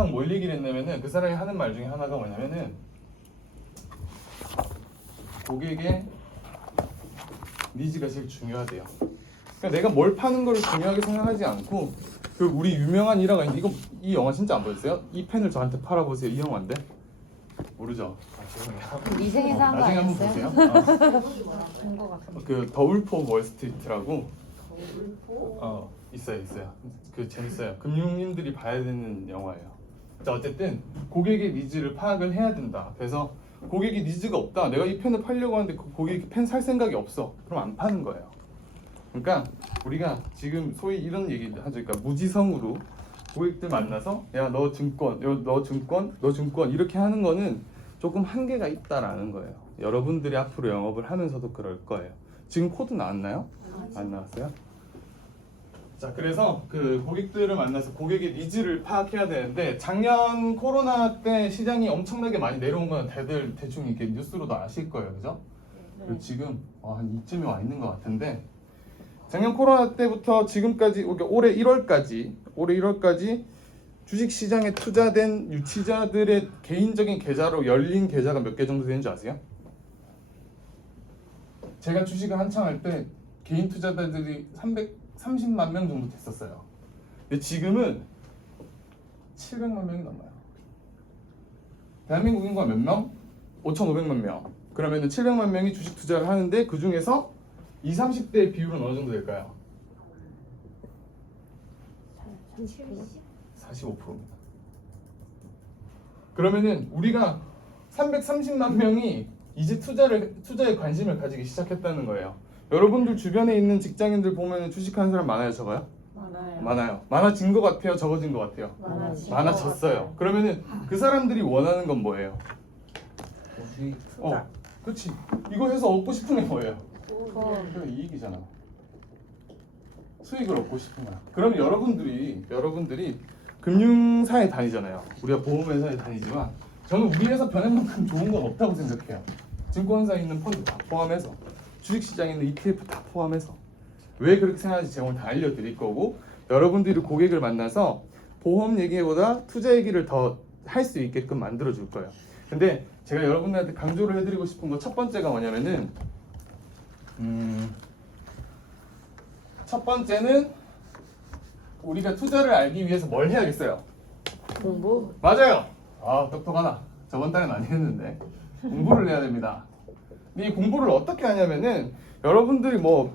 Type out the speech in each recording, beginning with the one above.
항상 뭘 얘기를 했냐면은 그 사람이 하는 말 중에 하나가 뭐냐면은 고객의 니즈가 제일 중요하대요. 그러니까 내가 뭘 파는 거를 중요하게 생각하지 않고 그 우리 유명한 일화가 있는데 이 영화 진짜 안 보셨어요? 이 펜을 저한테 팔아보세요. 이 영화인데 모르죠? 죄송해요. 미생에서 한 거 나중에 한번 아니었어요? 보세요. 본거 같은데. 그 울프 오브 월스트리트라고 있어요. 그 재밌어요. 금융인들이 봐야 되는 영화예요. 자, 어쨌든 고객의 니즈를 파악을 해야 된다. 그래서 고객이 니즈가 없다. 내가 이 펜을 팔려고 하는데 고객이 펜 살 생각이 없어. 그럼 안 파는 거예요. 그러니까 우리가 지금 소위 이런 얘기를 하죠. 그러니까 무지성으로 고객들 만나서 야 너 증권, 너 증권 이렇게 하는 거는 조금 한계가 있다라는 거예요. 여러분들이 앞으로 영업을 하면서도 그럴 거예요. 지금 코드 나왔나요? 안 나왔어요? 자, 그래서 그 고객들을 만나서 고객의 니즈를 파악해야 되는데 작년 코로나 때 시장이 엄청나게 많이 내려온 건 다들 대충 이렇게 뉴스로도 아실 거예요, 그죠? 그리고 지금 한 이쯤에 와 있는 것 같은데 작년 코로나 때부터 지금까지 올해 1월까지 주식 시장에 투자된 유치자들의 개인적인 계좌로 열린 계좌가 몇 개 정도 되는 줄 아세요? 제가 주식을 한창 할 때 개인 투자자들이 330만 명 정도 됐었어요. 근데 지금은 700만 명이 넘어요. 대한민국 인구가 몇 명? 5,500만 명. 그러면 700만 명이 주식 투자를 하는데 그 중에서 20, 30대의 비율은 어느 정도 될까요? 45%입니다. 그러면은 우리가 330만 명이 이제 투자에 관심을 가지기 시작했다는 거예요. 여러분들 주변에 있는 직장인들 보면 주식하는 사람 많아요, 적어요? 많아요. 많아진 것 같아요, 적어진 것 같아요? 많아졌어요. 그러면은 그 사람들이 원하는 건 뭐예요? 투자. 그렇지. 이거 해서 얻고 싶은 게 뭐예요? 돈. 그게 이익이잖아. 수익을 얻고 싶은 거야. 그럼 여러분들이 금융사에 다니잖아요. 우리가 보험회사에 다니지만 저는 우리 회사 변한만큼 좋은 건 없다고 생각해요. 증권사에 있는 펀드 다 포함해서, 주식시장에 있는 ETF 다 포함해서. 왜 그렇게 생각하는지 제가 오늘 다 알려드릴 거고, 여러분들이 고객을 만나서 보험 얘기보다 투자 얘기를 더 할 수 있게끔 만들어 줄 거예요. 근데 제가 여러분들한테 강조를 해드리고 싶은 거 첫 번째가 뭐냐면은 첫 번째는 우리가 투자를 알기 위해서 뭘 해야겠어요? 공부. 맞아요. 똑똑하다. 저번 달에 많이 했는데 공부를 해야 됩니다. 근데 이 공부를 어떻게 하냐면은 여러분들이 뭐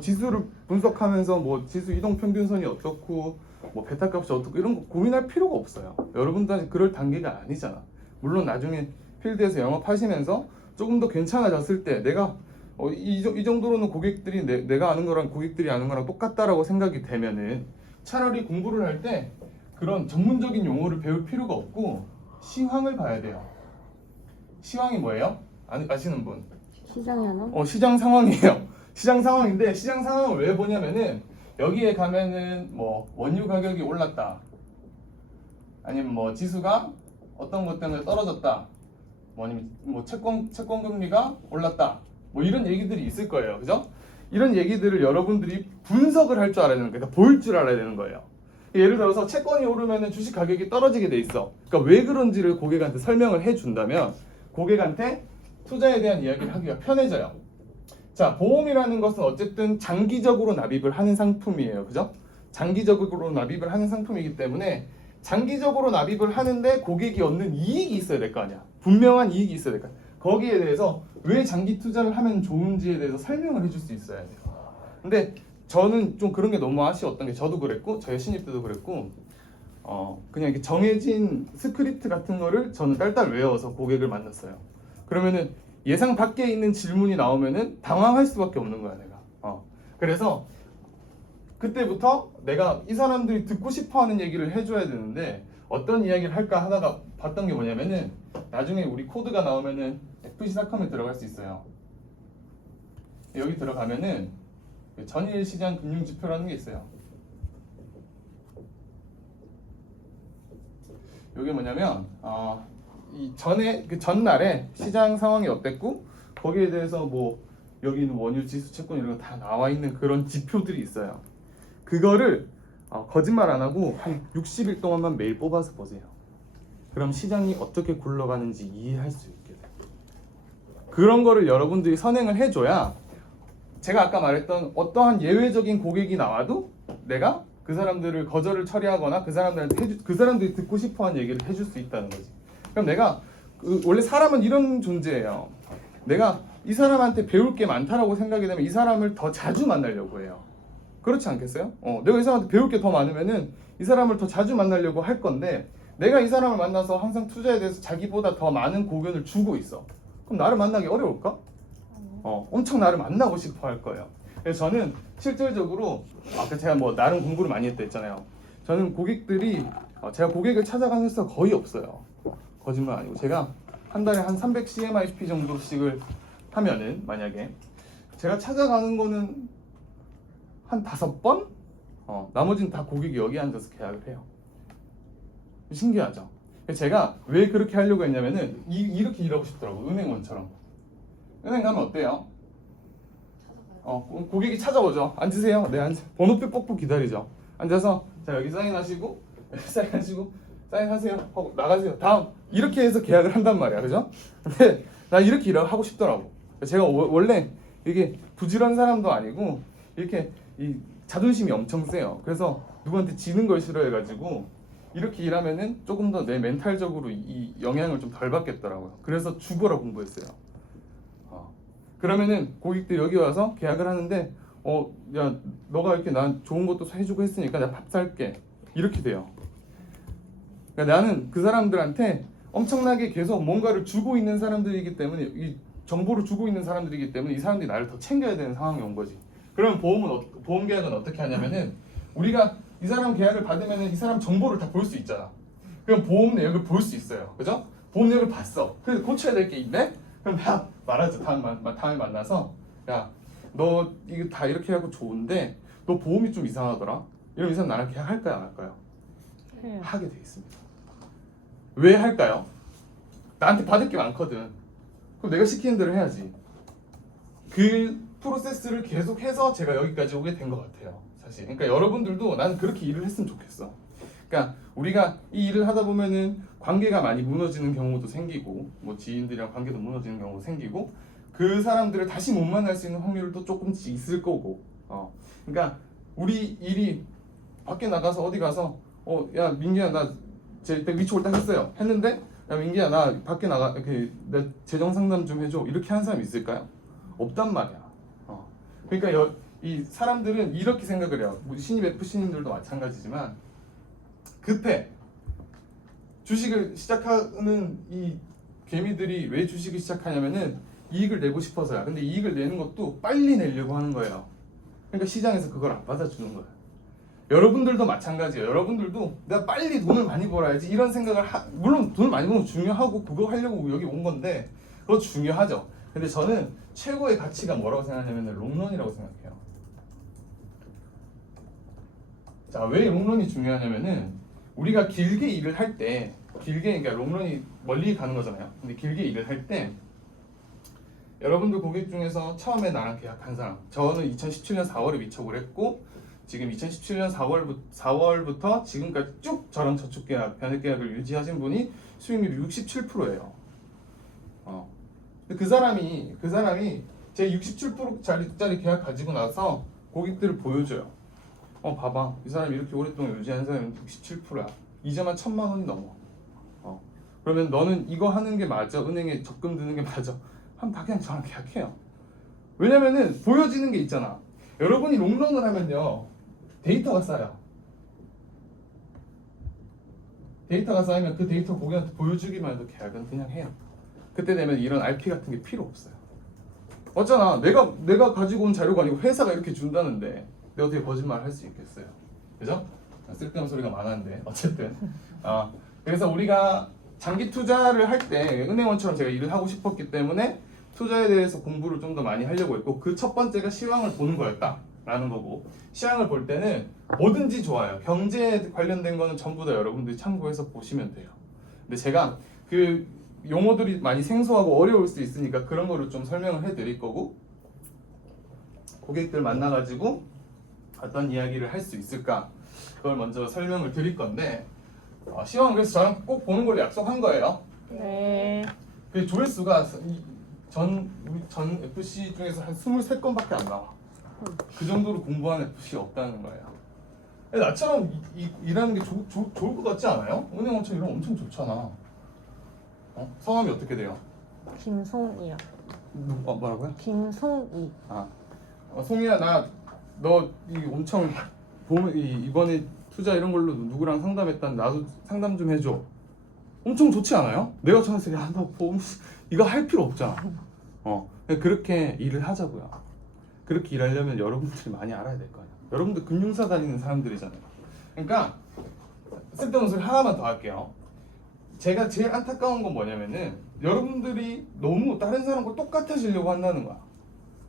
지수를 분석하면서 뭐 지수 이동 평균선이 어떻고 뭐 베타값이 어떻고 이런 거 고민할 필요가 없어요. 여러분들한테 그럴 단계가 아니잖아. 물론 나중에 필드에서 영업하시면서 조금 더 괜찮아졌을 때 내가 이 정도로는 고객들이 내가 아는 거랑 고객들이 아는 거랑 똑같다라고 생각이 되면은 차라리 공부를 할 때 그런 전문적인 용어를 배울 필요가 없고 시황을 봐야 돼요. 시황이 뭐예요? 아시는 분? 시장 현황? 시장 상황이에요. 시장 상황인데 시장 상황을 왜 보냐면은 여기에 가면은 뭐 원유 가격이 올랐다. 아니면 뭐 지수가 어떤 것 때문에 떨어졌다. 아니면 뭐 채권 금리가 올랐다. 뭐 이런 얘기들이 있을 거예요. 그죠? 이런 얘기들을 여러분들이 분석을 할 줄 알아야 되는 거예요. 볼 줄 알아야 되는 거예요. 예를 들어서 채권이 오르면 주식 가격이 떨어지게 돼 있어. 그러니까 왜 그런지를 고객한테 설명을 해 준다면 고객한테 투자에 대한 이야기를 하기가 편해져요. 자, 보험이라는 것은 어쨌든 장기적으로 납입을 하는 상품이에요. 그죠? 장기적으로 납입을 하는 상품이기 때문에 장기적으로 납입을 하는데 고객이 얻는 이익이 있어야 될 거 아니야. 분명한 이익이 있어야 될 거 아니야. 거기에 대해서 왜 장기 투자를 하면 좋은지에 대해서 설명을 해줄 수 있어야 돼요. 근데 저는 좀 그런 게 너무 아쉬웠던 게 저도 그랬고 저희 신입 때도 그랬고 그냥 이렇게 정해진 스크립트 같은 거를 저는 딸딸 외워서 고객을 만났어요. 그러면은 예상 밖에 있는 질문이 나오면은 당황할 수밖에 없는 거야 내가. 그래서 그때부터 내가 이 사람들이 듣고 싶어하는 얘기를 해줘야 되는데 어떤 이야기를 할까 하다가 봤던 게 뭐냐면은 나중에 우리 코드가 나오면은 FC닷컴에 들어갈 수 있어요. 여기 들어가면은 전일 시장 금융 지표라는 게 있어요. 이게 뭐냐면 이 전날에 시장 상황이 어땠고 거기에 대해서 뭐 여기 있는 원유 지수 채권 이런 거 다 나와 있는 그런 지표들이 있어요. 그거를 거짓말 안 하고 한 60일 동안만 매일 뽑아서 보세요. 그럼 시장이 어떻게 굴러가는지 이해할 수 있게 돼요. 그런 거를 여러분들이 선행을 해줘야 제가 아까 말했던 어떠한 예외적인 고객이 나와도 내가 그 사람들을 거절을 처리하거나 그 사람들한테 그 사람들이 듣고 싶어하는 얘기를 해줄 수 있다는 거지. 그럼 내가 원래 사람은 이런 존재예요. 내가 이 사람한테 배울 게 많다라고 생각이 되면 이 사람을 더 자주 만나려고 해요. 그렇지 않겠어요? 내가 이 사람한테 배울 게 더 많으면은 이 사람을 더 자주 만나려고 할 건데 내가 이 사람을 만나서 항상 투자에 대해서 자기보다 더 많은 고견을 주고 있어. 그럼 나를 만나기 어려울까? 엄청 나를 만나고 싶어 할 거예요. 그래서 저는 실질적으로 아까 제가 뭐 나름 공부를 많이 했다 했잖아요. 저는 고객들이 제가 고객을 찾아가는 횟수가 거의 없어요. 거짓말 아니고 제가 한 달에 한 300 CMIP 정도씩을 하면은 만약에 제가 찾아가는 거는 한 5번? 나머지는 다 고객이 여기 앉아서 계약을 해요. 신기하죠? 제가 왜 그렇게 하려고 했냐면은 이렇게 일하고 싶더라고요. 은행원처럼. 은행 가면 어때요? 고객이 찾아오죠. 앉으세요. 네, 번호표 뽑고 기다리죠. 앉아서 자 여기 사인하시고 여기 사인하시고 사인하세요 하고 나가세요. 다음 이렇게 해서 계약을 한단 말이야. 그죠? 근데 나 이렇게 일을 하고 싶더라고. 제가 원래 이게 부지런 사람도 아니고 이렇게 이 자존심이 엄청 세요. 그래서 누구한테 지는 걸 싫어해가지고 이렇게 일하면은 조금 더 내 멘탈적으로 이 영향을 좀 덜 받겠더라고요. 그래서 죽어라 공부했어요. 그러면은 고객들 여기 와서 계약을 하는데 야 너가 이렇게 난 좋은 것도 해주고 했으니까 내가 밥 살게 이렇게 돼요. 그러니까 나는 그 사람들한테 엄청나게 계속 뭔가를 주고 있는 사람들이기 때문에 이 정보를 주고 있는 사람들이기 때문에 이 사람들이 나를 더 챙겨야 되는 상황이 온 거지. 그러면 보험 계약은 어떻게 하냐면은 우리가 이 사람 계약을 받으면은 이 사람 정보를 다 볼 수 있잖아. 그럼 보험 내역을 볼 수 있어요. 그죠? 보험 내역을 봤어. 그래서 고쳐야 될 게 있네. 그럼 야 말하죠. 다음에 만나서 야 너 이거 다 이렇게 하고 좋은데 너 보험이 좀 이상하더라. 이러면 이 사람 나랑 계약할까요 안 할까요? 하게 돼 있습니다. 왜 할까요? 나한테 받을 게 많거든. 그럼 내가 시키는 대로 해야지. 그 프로세스를 계속해서 제가 여기까지 오게 된 것 같아요. 사실. 그러니까 여러분들도 나는 그렇게 일을 했으면 좋겠어. 그러니까 우리가 이 일을 하다 보면은 관계가 많이 무너지는 경우도 생기고 뭐 지인들이랑 관계도 무너지는 경우도 생기고 그 사람들을 다시 못 만날 수 있는 확률도 조금씩 있을 거고 그러니까 우리 일이 밖에 나가서 어디 가서 야 민기야 나 위촉을 딱 했는데 야 민기야 나 밖에 나가 내 재정 상담 좀 해줘 이렇게 하는 사람 있을까요? 없단 말이야. 그러니까 이 사람들은 이렇게 생각을 해요. 신입 FC님들도 마찬가지지만 급해. 주식을 시작하는 이 개미들이 왜 주식을 시작하냐면은 이익을 내고 싶어서야. 근데 이익을 내는 것도 빨리 내려고 하는 거예요. 그러니까 시장에서 그걸 안 받아주는 거예요. 여러분들도 마찬가지예요. 여러분들도 내가 빨리 돈을 많이 벌어야지 이런 생각을 물론 돈을 많이 벌면 중요하고 그거 하려고 여기 온 건데 그거 중요하죠. 근데 저는 최고의 가치가 뭐라고 생각하냐면 롱런이라고 생각해요. 자, 왜 롱런이 중요하냐면은 우리가 길게 일을 할 때 그러니까 롱런이 멀리 가는 거잖아요. 근데 길게 일을 할 때 여러분들 고객 중에서 처음에 나랑 계약한 사람 저는 2017년 4월에 위촉을 했고 지금 2017년 4월부터 지금까지 쭉 저랑 저축 계약, 변액 계약을 유지하신 분이 수익률이 67%예요. 그 사람이 제 67%짜리 계약 가지고 나서 고객들을 보여줘요. 봐봐, 이 사람이 이렇게 오랫동안 유지하는 사람이 67%야. 이자만 1,000만 원이 넘어. 그러면 너는 이거 하는 게 맞아? 은행에 적금 드는 게 맞아? 하면 다 그냥 저랑 계약해요. 왜냐면은 보여지는 게 있잖아. 여러분이 롱런을 하면요 데이터가 쌓여. 데이터가 쌓이면 그 데이터 고객한테 보여주기만 해도 계약은 그냥 해요. 그때 되면 이런 RP 같은 게 필요 없어요. 맞잖아. 내가 가지고 온 자료가 아니고 회사가 이렇게 준다는데 내가 어떻게 거짓말 할 수 있겠어요. 그죠? 쓸데없는 소리가 많았는데 어쨌든 그래서 우리가 장기 투자를 할 때 은행원처럼 제가 일을 하고 싶었기 때문에 투자에 대해서 공부를 좀 더 많이 하려고 했고 그 첫 번째가 시황을 보는 거였다라는 거고 시황을 볼 때는 뭐든지 좋아요. 경제에 관련된 거는 전부 다 여러분들이 참고해서 보시면 돼요. 근데 제가 그 용어들이 많이 생소하고 어려울 수 있으니까 그런 거를 좀 설명을 해드릴 거고 고객들 만나가지고 어떤 이야기를 할 수 있을까 그걸 먼저 설명을 드릴 건데 시황 그래서 저랑 꼭 보는 걸로 약속한 거예요. 네. 그 조회수가 우리 전 FC 중에서 한 23건밖에 안 나와. 그 정도로 공부한 FC 없다는 거예요. 나처럼 일하는 게 좋을 것 같지 않아요? 은행 엄청 이러면 엄청 좋잖아. 성함이 어떻게 돼요? 김송이요. 뭐라고요? 김송이. 송이야, 너 엄청 이번에 투자 이런 걸로 누구랑 상담했다는 나도 상담 좀 해줘. 엄청 좋지 않아요? 내가 전화해서 너 보험 이거 할 필요 없잖아. 그렇게 일을 하자고요. 그렇게 일하려면 여러분들이 많이 알아야 될 거예요. 여러분들 금융사 다니는 사람들이잖아요. 그러니까 쓸데없는 소리 하나만 더 할게요. 제가 제일 안타까운 건 뭐냐면은 여러분들이 너무 다른 사람과 똑같아지려고 한다는 거야.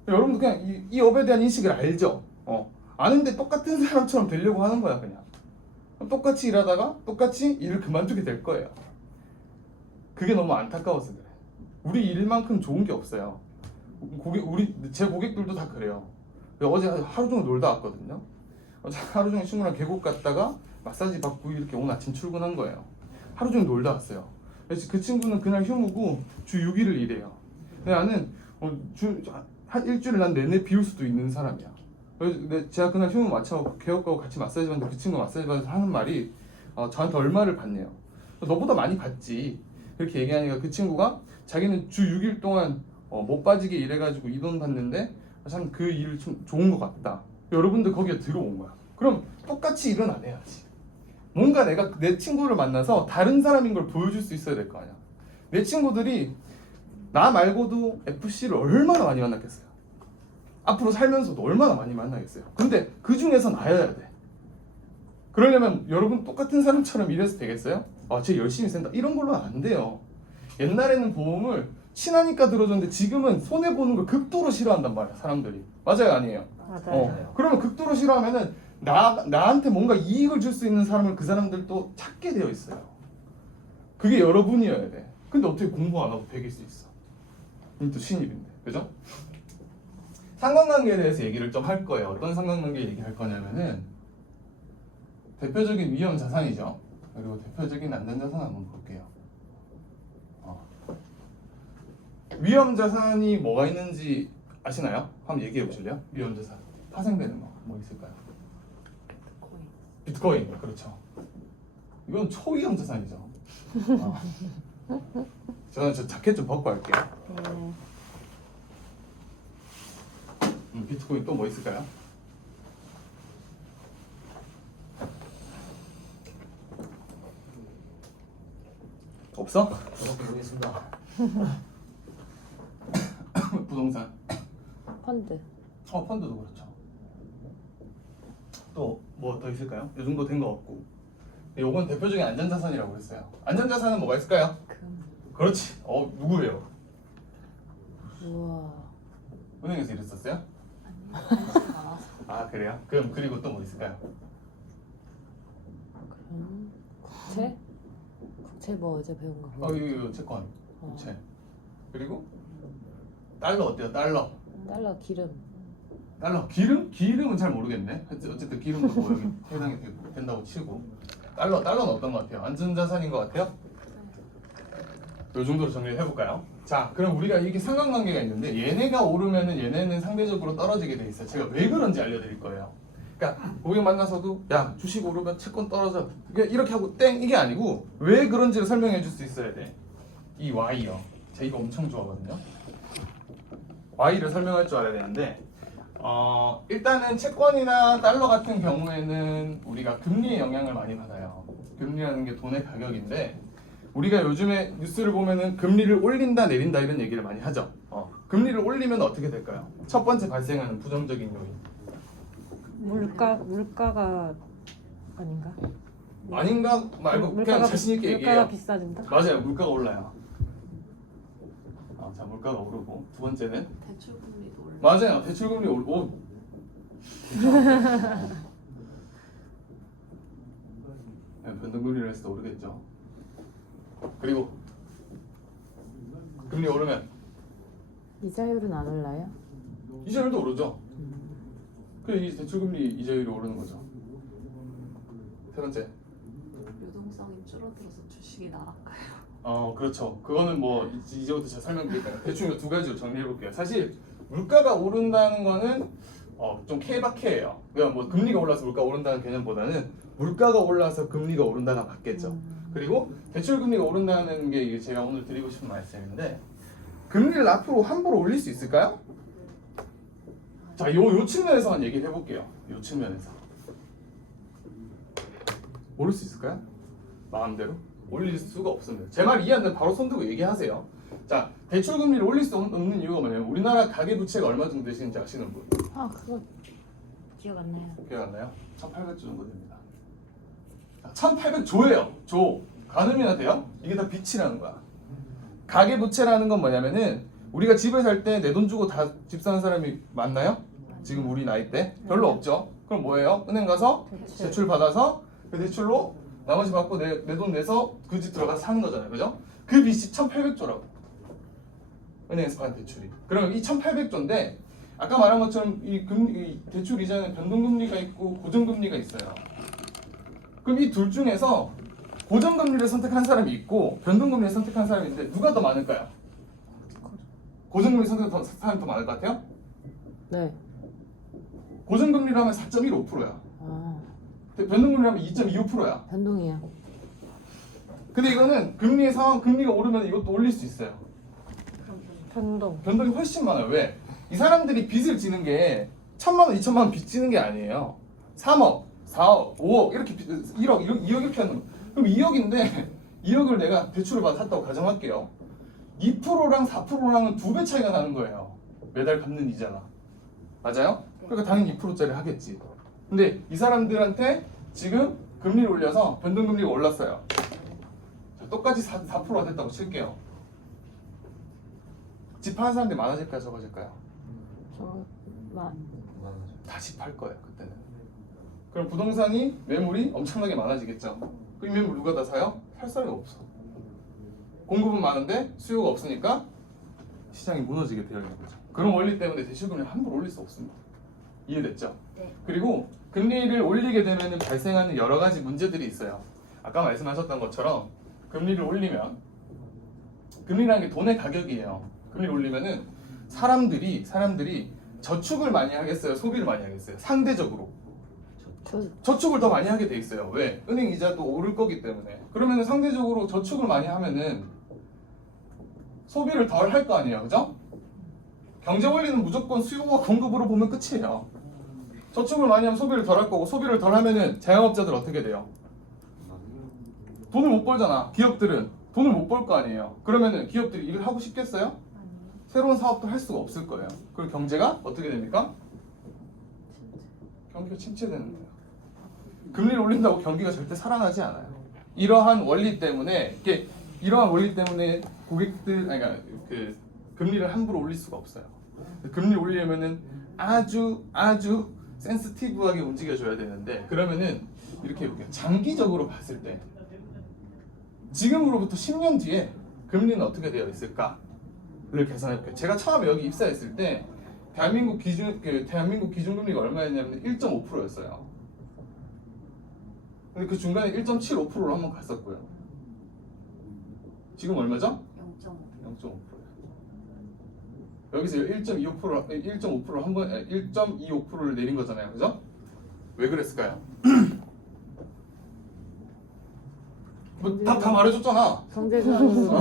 여러분들 그냥 이 업에 대한 인식을 알죠. 아는데 똑같은 사람처럼 되려고 하는 거야 그냥. 똑같이 일하다가 똑같이 일을 그만두게 될 거예요. 그게 너무 안타까워서 그래. 우리 일만큼 좋은 게 없어요. 제 고객들도 다 그래요. 어제 하루 종일 놀다 왔거든요. 어제 하루 종일 친구랑 계곡 갔다가 마사지 받고 이렇게 오늘 아침 출근한 거예요. 하루 종일 놀다 왔어요. 그래서 그 친구는 그날 휴무고 주 6일을 일해요. 근데 나는 한 일주일 난 내내 비울 수도 있는 사람이야. 그래서 제가 그날 휴무 마쳐 계곡 가고 같이 마사지 받는데 그 친구 마사지 받아서 하는 말이 저한테 얼마를 받네요. 너보다 많이 받지. 그렇게 얘기하니까 그 친구가 자기는 주 6일 동안 못 빠지게 일해가지고 이 돈 받는데 참 그 일 좀 좋은 것 같다. 여러분들 거기에 들어온 거야. 그럼 똑같이 일은 안 해야지. 뭔가 내가 내 친구를 만나서 다른 사람인 걸 보여줄 수 있어야 될 거 아니야. 내 친구들이 나 말고도 FC를 얼마나 많이 만났겠어요. 앞으로 살면서도 얼마나 많이 만나겠어요. 근데 그 중에서 나여야 돼. 그러려면 여러분 똑같은 사람처럼 일해서 되겠어요? 쟤 열심히 쓴다. 이런 걸로는 안 돼요. 옛날에는 보험을 친하니까 들어줬는데 지금은 손해보는 걸 극도로 싫어한단 말이야 사람들이. 맞아요 아니에요? 맞아요. 그러면 극도로 싫어하면은 나한테 뭔가 이익을 줄 수 있는 사람을 그 사람들도 찾게 되어 있어요. 그게 여러분이어야 돼. 근데 어떻게 공부 안 하고 100일 수 있어? 또 신입인데 그죠? 상관관계에 대해서 얘기를 좀 할 거예요. 어떤 상관관계 얘기할 거냐면은 대표적인 위험 자산이죠. 그리고 대표적인 안전자산 한번 볼게요. 위험 자산이 뭐가 있는지 아시나요? 한번 얘기해 보실래요? 위험 자산 파생되는 거 뭐 있을까요? 비트코인 그렇죠. 이건 초위험 자산이죠. 저는 저 자켓 좀 벗고 할게요. 비트코인 또 뭐 있을까요? 없어? 모르겠습니다. 부동산. 펀드. 펀드도 그렇죠. 또 뭐 더 있을까요? 이 정도 된 거 없고. 요건 대표적인 안전자산이라고 그랬어요. 안전자산은 뭐가 있을까요? 금. 그렇지. 누구예요? 우와. 은행에서 일했었어요? 그래요? 그럼 그리고 또 뭐 있을까요? 금. 국채? 국채 뭐 어제 배운 거. 이거 채권. 국채. 그리고 달러 어때요? 달러. 달러 기름. 달러 기름? 기름은 잘 모르겠네. 어쨌든 기름도 뭐 여기 해당이 된다고 치고 달러는 어떤 것 같아요? 안전자산인 것 같아요? 이 정도로 정리를 해볼까요? 자, 그럼 우리가 이렇게 상관관계가 있는데 얘네가 오르면은 얘네는 상대적으로 떨어지게 돼 있어요. 제가 왜 그런지 알려드릴 거예요. 그러니까 고객 만나서도 야 주식 오르면 채권 떨어져 이렇게 하고 땡 이게 아니고 왜 그런지를 설명해 줄 수 있어야 돼. 이 Y요. 제가 이거 엄청 좋아하거든요. Y를 설명할 줄 알아야 되는데 일단은 채권이나 달러 같은 경우에는 우리가 금리의 영향을 많이 받아요. 금리라는 게 돈의 가격인데 우리가 요즘에 뉴스를 보면은 금리를 올린다 내린다 이런 얘기를 많이 하죠. 금리를 올리면 어떻게 될까요? 첫 번째 발생하는 부정적인 요인. 물가가 아닌가? 아닌가 말고 그냥 자신 있게 얘기해요. 물가가 비싸진다? 맞아요. 물가가 올라요. 자, 물가가 오르고 두 번째는 대출금리도 올라. 맞아요. 대출금리 오르고 변동금리를 해서 오르겠죠. 그리고 금리 오르면 이자율은 안 올라요? 이자율도 오르죠. 그 대출금리 이자율이 오르는 거죠. 세 번째. 유동성이 줄어들어서 주식이 날아가요. 그렇죠. 그거는 뭐 이제부터 제가 설명드릴까요? 대충 이 두 가지로 정리해 볼게요. 사실 물가가 오른다는 거는 좀 케바케예요. 그냥 뭐 금리가 올라서 물가 오른다는 개념보다는 물가가 올라서 금리가 오른다가 맞겠죠. 그리고 대출 금리가 오른다는 게 이게 제가 오늘 드리고 싶은 말씀인데 금리를 앞으로 함부로 올릴 수 있을까요? 자, 요 측면에서만 얘기를 해볼게요. 요 측면에서 오를 수 있을까요? 마음대로 올릴 수가 없습니다. 제 말 이해 안 되면 바로 손들고 얘기하세요. 자, 대출 금리를 올릴 수 없는 이유가 뭐냐면 우리나라 가계 부채가 얼마 정도 되시는지 아시는 분? 아 그거 기억 안 나요. 기억 안 나요? 1,800조 정도 됩니다. 1,800조예요. 조. 가늠이나 돼요? 이게 다 빚이라는 거야. 가계 부채라는 건 뭐냐면은 우리가 집을 살 때 내 돈 주고 다 집 사는 사람이 많나요? 지금 우리 나이 때 별로 없죠. 그럼 뭐예요? 은행 가서 대출 받아서 그 대출로 나머지 받고 내 돈 내서 그 집 들어가서 사는 거잖아요. 그죠? 그 빚이 1,800조라고. 은행에서 받은 대출이. 그러면 이 1,800조인데 아까 말한 것처럼 이 대출 이자는 변동금리가 있고 고정금리가 있어요. 그럼 이 둘 중에서 고정금리를 선택한 사람이 있고 변동금리를 선택한 사람이 있는데 누가 더 많을까요? 고정금리 선택한 사람이 더 많을 것 같아요? 네. 고정금리로 하면 4.15%야. 아 변동금리로 하면 2.25%야. 변동이야. 근데 이거는 금리의 상황, 금리가 오르면 이것도 올릴 수 있어요. 변동. 변동이 훨씬 많아요. 왜? 이 사람들이 빚을 지는 게 1,000만 원, 2,000만 원 빚 지는 게 아니에요. 3억, 4억, 5억 이렇게 1억, 2억 이렇게 하는 거. 그럼 2억인데 2억을 내가 대출을 받아 샀다고 가정할게요. 2%랑 4%랑은 2배 차이가 나는 거예요. 매달 갚는 이자가. 맞아요? 그러니까 당연히 2%짜리 하겠지. 근데 이 사람들한테 지금 금리를 올려서 변동금리가 올랐어요. 자, 똑같이 4%가 됐다고 칠게요. 집 파는 사람들이 많아질까요? 적어질까요? 저만 다시 팔 거예요. 그때는. 그럼 부동산이 매물이 엄청나게 많아지겠죠. 그 매물 누가 다 사요? 살 사람이 없어. 공급은 많은데 수요가 없으니까 시장이 무너지게 되어 있는 거죠. 그런 원리 때문에 대출금리를 함부로 올릴 수 없습니다. 이해됐죠? 네. 그리고 금리를 올리게 되면 발생하는 여러 가지 문제들이 있어요. 아까 말씀하셨던 것처럼 금리를 올리면 금리라는 게 돈의 가격이에요. 금리를 올리면은 사람들이 저축을 많이 하겠어요? 소비를 많이 하겠어요? 상대적으로 저축을 더 많이 하게 돼 있어요. 왜? 은행 이자도 오를 거기 때문에. 그러면 상대적으로 저축을 많이 하면은 소비를 덜 할 거 아니에요, 그죠? 경제 원리는 무조건 수요와 공급으로 보면 끝이에요. 저축을 많이 하면 소비를 덜 할 거고, 소비를 덜 하면은 자영업자들 어떻게 돼요? 돈을 못 벌잖아. 기업들은 돈을 못 벌 거 아니에요. 그러면은 기업들이 일을 하고 싶겠어요? 새로운 사업도 할 수가 없을 거예요. 그리고 경제가 어떻게 됩니까? 경기가 침체되는 거예요. 금리를 올린다고 경기가 절대 살아나지 않아요. 이러한 원리 때문에 고객들, 아니 그러니까 그 금리를 함부로 올릴 수가 없어요. 금리를 올리려면은 아주 센시티브하게 움직여줘야 되는데 그러면은 이렇게 해볼게요. 장기적으로 봤을 때 지금으로부터 10년 뒤에 금리는 어떻게 되어 있을까를 계산해볼게요. 제가 처음에 여기 입사했을 때 대한민국 기준금리가 얼마였냐면 1.5%였어요. 근데 그 중간에 1.75%로 한번 갔었고요. 지금 얼마죠? 0.5%예요. 여기서 1.25%를 한번 1.25%를 내린 거잖아요. 그죠? 왜 그랬을까요? 뭐 다 말해줬잖아. 경제적으로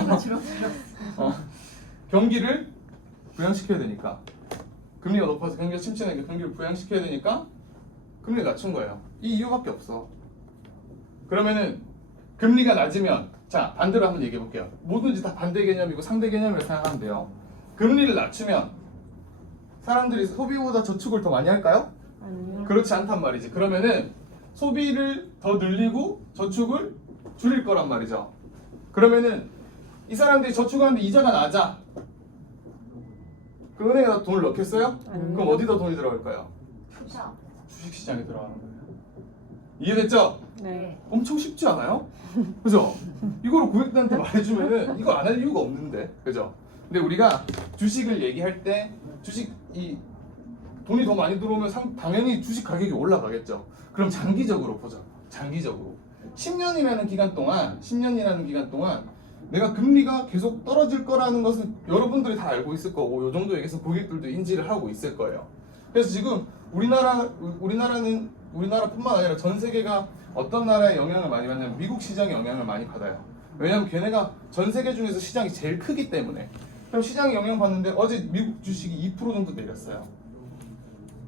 경기를 부양시켜야 되니까. 금리가 높아서 경기가 침체되니까 경기를 부양시켜야 되니까 금리를 낮춘 거예요. 이 이유밖에 없어. 그러면은 금리가 낮으면 자 반대로 한번 얘기해 볼게요. 뭐든지 다 반대 개념이고 상대 개념이라고 생각하면 돼요. 금리를 낮추면 사람들이 소비보다 저축을 더 많이 할까요? 아니요. 그렇지 않단 말이지. 그러면은 소비를 더 늘리고 저축을 줄일 거란 말이죠. 그러면은 이 사람들이 저축하는데 이자가 낮아. 그 은행에다 돈을 넣겠어요? 그럼 어디다 돈이 들어갈까요? 투자. 주식시장에 들어가는 거예요. 이해됐죠? 네. 엄청 쉽지 않아요? 그죠? 이거를 고객들한테 말해주면은 이거 안 할 이유가 없는데, 그죠? 근데 우리가 주식을 얘기할 때 주식이 돈이 더 많이 들어오면 당연히 주식 가격이 올라가겠죠. 그럼 장기적으로 보자. 장기적으로 10년이라는 기간 동안 내가 금리가 계속 떨어질 거라는 것은 여러분들이 다 알고 있을 거고 요 정도 얘기해서 고객들도 인지를 하고 있을 거예요. 그래서 지금 우리나라뿐만 아니라 전 세계가 어떤 나라의 영향을 많이 받냐면 미국 시장의 영향을 많이 받아요. 왜냐하면 걔네가 전 세계 중에서 시장이 제일 크기 때문에. 그럼 시장에 영향 받는데 어제 미국 주식이 2% 정도 내렸어요.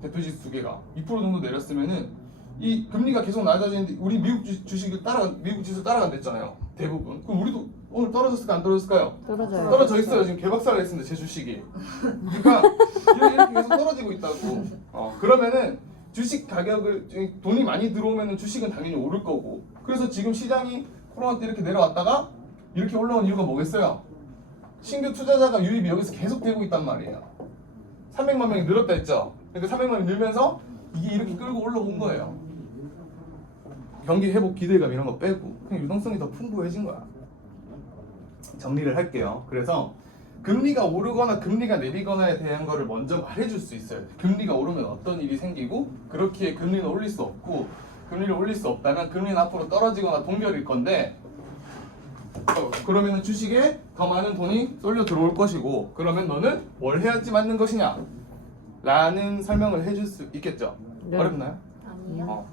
대표지수 두 개가 2% 정도 내렸으면은 이 금리가 계속 낮아지는데 우리 미국 미국 지수 따라간댔잖아요. 대부분. 그럼 우리도 오늘 떨어졌을까 안 떨어졌을까요? 떨어져요. 떨어져 있어요. 지금 개박살을 했습니다. 제 주식이. 그러니까 이렇게 계속 떨어지고 있다고. 그러면은 주식 가격을 돈이 많이 들어오면은 주식은 당연히 오를 거고. 그래서 지금 시장이 코로나 때 이렇게 내려왔다가 이렇게 올라온 이유가 뭐겠어요? 신규 투자자가 유입이 여기서 계속 되고 있단 말이에요. 300만 명이 늘었다 했죠. 그러니까 300만 명이 늘면서 이게 이렇게 끌고 올라온 거예요. 경기 회복 기대감 이런 거 빼고 그냥 유동성이 더 풍부해진 거야. 정리를 할게요. 그래서 금리가 오르거나 금리가 내리거나에 대한 거를 먼저 말해줄 수 있어요. 금리가 오르면 어떤 일이 생기고 그렇기에 금리는 올릴 수 없고 금리를 올릴 수 없다면 금리는 앞으로 떨어지거나 동결일 건데 그러면은 주식에 더 많은 돈이 쏠려 들어올 것이고 그러면 너는 뭘 해야지 맞는 것이냐 라는 설명을 해줄 수 있겠죠. 네. 어렵나요? 아니요.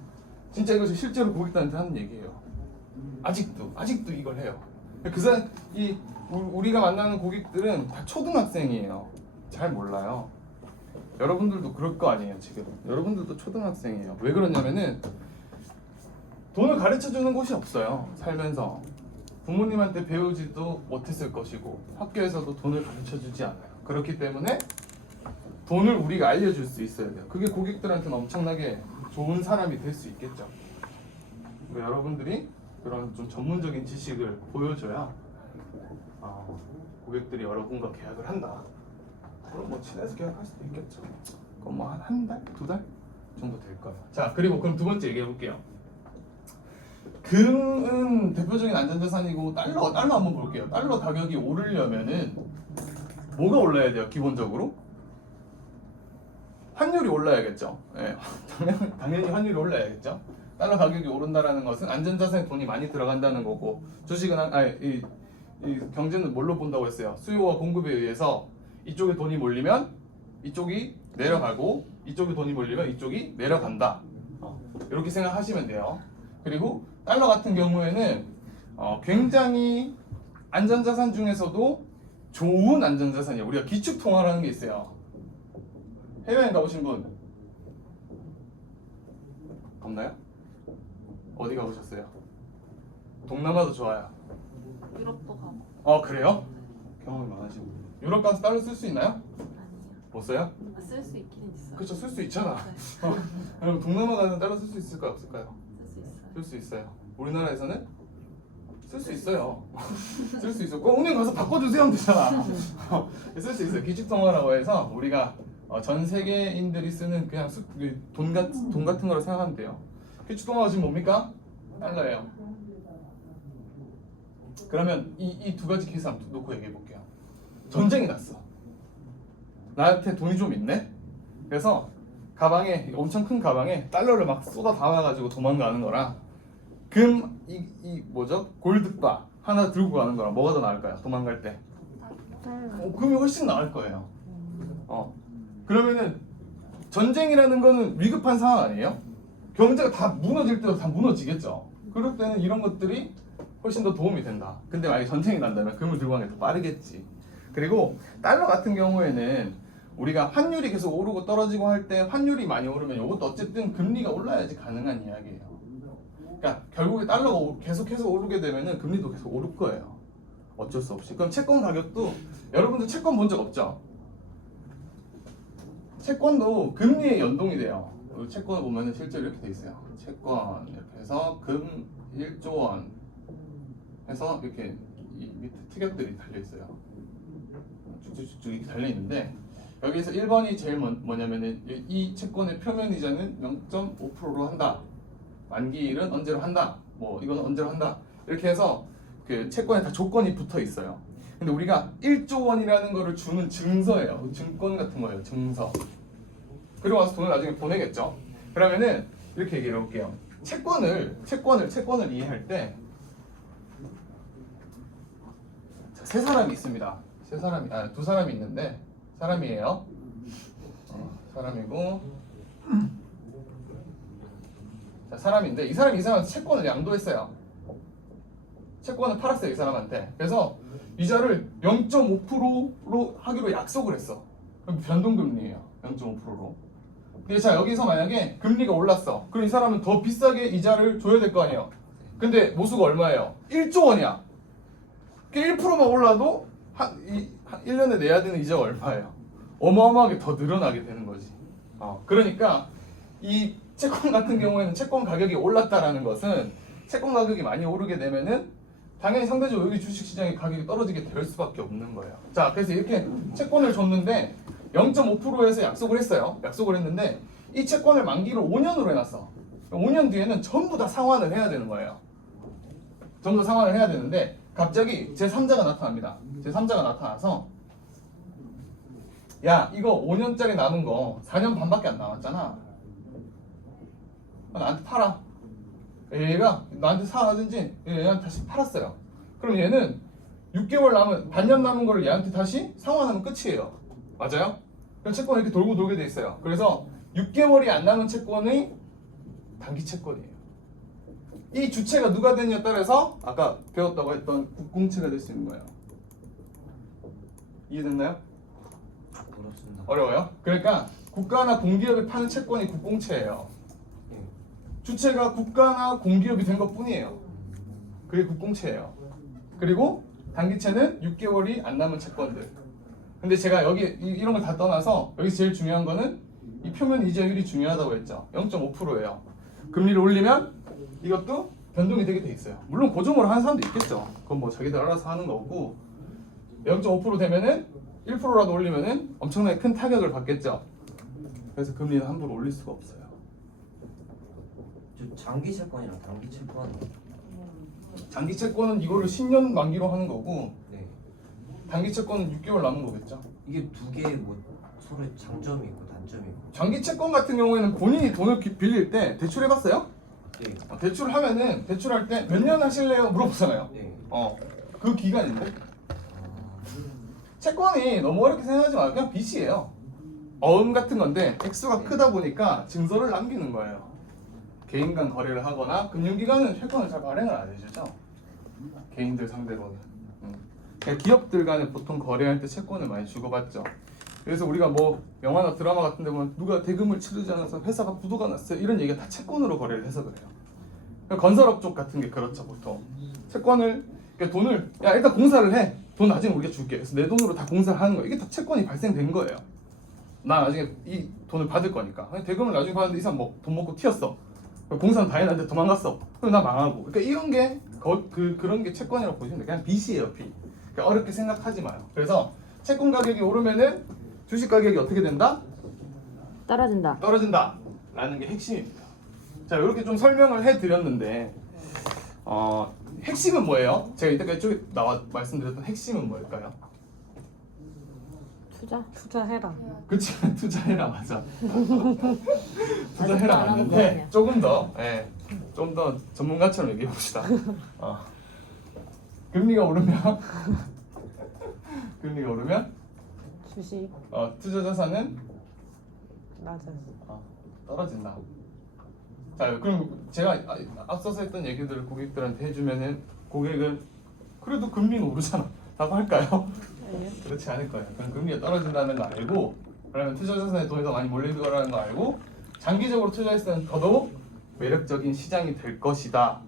진짜 이것이 실제로 고객들한테 하는 얘기예요. 아직도 이걸 해요. 그 사람 우리가 만나는 고객들은 다 초등학생이에요. 잘 몰라요. 여러분들도 그럴 거 아니에요. 지금 여러분들도 초등학생이에요. 왜 그러냐면은 돈을 가르쳐 주는 곳이 없어요. 살면서 부모님한테 배우지도 못했을 것이고 학교에서도 돈을 가르쳐 주지 않아요. 그렇기 때문에 돈을 우리가 알려줄 수 있어야 돼요. 그게 고객들한테는 엄청나게 좋은 사람이 될 수 있겠죠. 그러니까 여러분들이 그런 좀 전문적인 지식을 보여줘야 고객들이 여러분과 계약을 한다. 그럼 뭐 친해서 계약할 수도 있겠죠. 그럼 뭐 한 달, 두 달 정도 될 거예요. 자, 그리고 그럼 두 번째 얘기해 볼게요. 금은 대표적인 안전자산이고 달러 한번 볼게요. 달러 가격이 오르려면은 뭐가 올라야 돼요? 기본적으로 환율이 올라야겠죠. 네, 당연히 환율이 올라야겠죠. 달러 가격이 오른다라는 것은 안전자산에 돈이 많이 들어간다는 거고 주식은 이 경제는 뭘로 본다고 했어요? 수요와 공급에 의해서 이쪽에 돈이 몰리면 이쪽이 내려가고 이쪽에 돈이 몰리면 이쪽이 내려간다. 이렇게 생각하시면 돼요. 그리고 달러 같은 경우에는 굉장히 안전자산 중에서도 좋은 안전자산이에요. 우리가 기축통화라는 게 있어요. 해외여행 가보신 분 없나요? 어디 가보셨어요? 동남아도 좋아요. 유럽도 가고. 그래요? 경험이 많으시고 유럽 가서 달러 쓸 수 있나요? 아니요. 못 써요? 쓸 수 있기는 있어요. 그렇죠, 쓸 수 있잖아. 네. 그럼 동남아 가서 달러 쓸 수 있을까요? 없을까요? 쓸 수 있어요. 쓸 수 있어요. 우리나라에서는 쓸 수 있어요. 쓸 수 있어. 은행 가서 바꿔주세요 하면 되잖아. 쓸 수 있어요. 기축통화라고 해서 우리가 전 세계인들이 쓰는 그냥 돈 같은 거로 생각하면 돼요. 기축통화가 지금 뭡니까? 달러예요. 그러면 이 두 가지 케이스 한번 놓고 얘기해 볼게요. 전쟁이 났어. 나한테 돈이 좀 있네. 그래서 가방에 엄청 큰 가방에 달러를 막 쏟아 담아가지고 도망가는 거랑 뭐죠? 골드바 하나 들고 가는 거랑 뭐가 더 나을까요? 도망갈 때. 금이 훨씬 나을 거예요. 그러면은 전쟁이라는 거는 위급한 상황 아니에요? 경제가 다 무너질 때도 다 무너지겠죠. 그럴 때는 이런 것들이 훨씬 더 도움이 된다. 근데 만약에 전쟁이 난다면 금을 들고 가는 게 더 빠르겠지. 그리고 달러 같은 경우에는 우리가 환율이 계속 오르고 떨어지고 할 때 환율이 많이 오르면 이것도 어쨌든 금리가 올라야지 가능한 이야기예요. 그러니까 결국에 달러가 계속해서 오르게 되면은 금리도 계속 오를 거예요. 어쩔 수 없이. 그럼 채권 가격도 여러분들 채권 본 적 없죠? 채권도 금리에 연동이 돼요. 채권 보면은 실제로 이렇게 돼 있어요. 채권 이렇게 해서 금 1조 원 해서 이렇게 이 밑에 특약들이 달려 있어요. 쭉쭉쭉 이렇게 달려 있는데 여기서 1번이 제일 뭐냐면은 이 채권의 표면 이자는 0.5%로 한다. 만기일은 언제로 한다. 뭐 이거는 언제로 한다. 이렇게 해서 그 채권에 다 조건이 붙어 있어요. 근데 우리가 1조 원이라는 거를 주는 증서예요. 증권 같은 거예요. 증서. 그리고 와서 돈을 나중에 보내겠죠. 그러면은 이렇게 얘기를 해볼게요. 채권을 이해할 때 세 사람이 있습니다. 두 사람이 있는데 사람이에요. 사람이고 자, 사람인데 이 사람한테 채권을 양도했어요. 채권을 팔았어요, 이 사람한테. 그래서 이자를 0.5%로 하기로 약속을 했어. 그럼 변동금리예요. 0.5%로. 근데 자, 여기서 만약에 금리가 올랐어. 그럼 이 사람은 더 비싸게 이자를 줘야 될 거 아니에요. 근데 모수가 얼마예요? 1조 원이야. 1%만 올라도 한 1년에 내야 되는 이자가 얼마예요? 어마어마하게 더 늘어나게 되는 거지. 그러니까 이 채권 같은 경우에는 채권 가격이 올랐다라는 것은 채권 가격이 많이 오르게 되면은 당연히 상대적으로 여기 주식시장의 가격이 떨어지게 될 수밖에 없는 거예요. 자, 그래서 이렇게 채권을 줬는데 0.5%에서 약속을 했어요. 약속을 했는데 이 채권을 만기를 5년으로 해놨어. 5년 뒤에는 전부 다 상환을 해야 되는 거예요. 전부 다 상환을 해야 되는데 갑자기 제3자가 나타납니다. 제3자가 나타나서 야, 이거 5년짜리 남은 거 4년 반밖에 안 남았잖아. 나한테 팔아. 얘가 나한테 사든지 얘한테 다시 팔았어요. 그럼 얘는 6개월 남은 반년 남은 거를 얘한테 다시 상환하면 끝이에요. 맞아요? 그럼 채권이 이렇게 돌고 돌게 돼 있어요. 그래서 6개월이 안 남은 채권이 단기 채권이에요. 이 주체가 누가 되느냐에 따라서 아까 배웠다고 했던 국공채가 될 수 있는 거예요. 이해됐나요? 어렵습니다. 어려워요? 그러니까 국가나 공기업이 파는 채권이 국공채예요. 주체가 국가나 공기업이 된 것뿐이에요. 그게 국공채예요. 그리고 단기채는 6개월이 안 남은 채권들. 근데 제가 여기 이런 걸 다 떠나서 여기서 제일 중요한 거는 이 표면 이자율이 중요하다고 했죠. 0.5%예요. 금리를 올리면 이것도 변동이 되게 돼 있어요. 물론 고정으로 하는 사람도 있겠죠. 그건 뭐 자기들 알아서 하는 거고 0.5% 되면은 1%라도 올리면은 엄청나게 큰 타격을 받겠죠. 그래서 금리는 함부로 올릴 수가 없어요. 저 장기 채권이랑 단기 채권. 장기 채권은 이거를 10년 만기로 하는 거고 네. 단기 채권은 6개월 남은 거겠죠. 이게 두 개의 뭐 서로 장점이 있고 단점이 있고. 장기 채권 같은 경우에는 본인이 돈을 빌릴 때 대출해봤어요? 네. 대출하면은 대출할 때 몇 년 하실래요? 물어보잖아요. 네. 그 기간인데 채권이 너무 어렵게 생각하지 말고 그냥 빚이에요. 어음 같은 건데 액수가 크다 보니까 증서를 남기는 거예요. 개인 간 거래를 하거나 금융기관은 채권을 잘 발행을 안 해주죠. 개인들 상대로는. 그러니까 기업들 간에 보통 거래할 때 채권을 많이 주고받죠. 그래서 우리가 뭐 영화나 드라마 같은 데 보면 누가 대금을 치르지 않아서 회사가 부도가 났어요. 이런 얘기가 다 채권으로 거래를 해서 그래요. 그러니까 건설업 쪽 같은 게 그렇죠. 보통 채권을 그러니까 돈을 야 일단 공사를 해. 돈 나중에 우리가 줄게. 그래서 내 돈으로 다 공사를 하는 거예요. 이게 다 채권이 발생된 거예요. 나 나중에 이 돈을 받을 거니까. 대금을 나중에 받는데 이 사람 뭐 돈 먹고 튀었어. 공사는 다 해놨는데 도망갔어. 그럼 나 망하고. 그러니까 이런 게 그런 게 채권이라고 보시면 돼요. 그냥 빚이에요, 빚. 그러니까 어렵게 생각하지 마요. 그래서 채권 가격이 오르면은 주식 가격이 어떻게 된다? 떨어진다. 떨어진다라는 게 핵심입니다. 자, 이렇게 좀 설명을 해드렸는데 핵심은 뭐예요? 제가 이때까지 쭉 말씀드렸던 핵심은 뭘까요? 투자해라. 그치? 투자해라 맞아. 투자해라 안 하는 맞는데 거냐. 조금 더 전문가처럼 얘기해 봅시다. 금리가 오르면 주식 투자 자산은 맞아. 떨어진다. 자, 그럼 제가 앞서서 했던 얘기들을 고객들한테 해주면은 고객은 그래도 금리는 오르잖아. 라고 할까요? 그렇지 않을 거예요. 그럼 금리가 떨어진다는 거 알고 그러면 투자 자산에 돈이 더 많이 몰릴 거라는 거 알고 장기적으로 투자했을 때는 더더욱 매력적인 시장이 될 것이다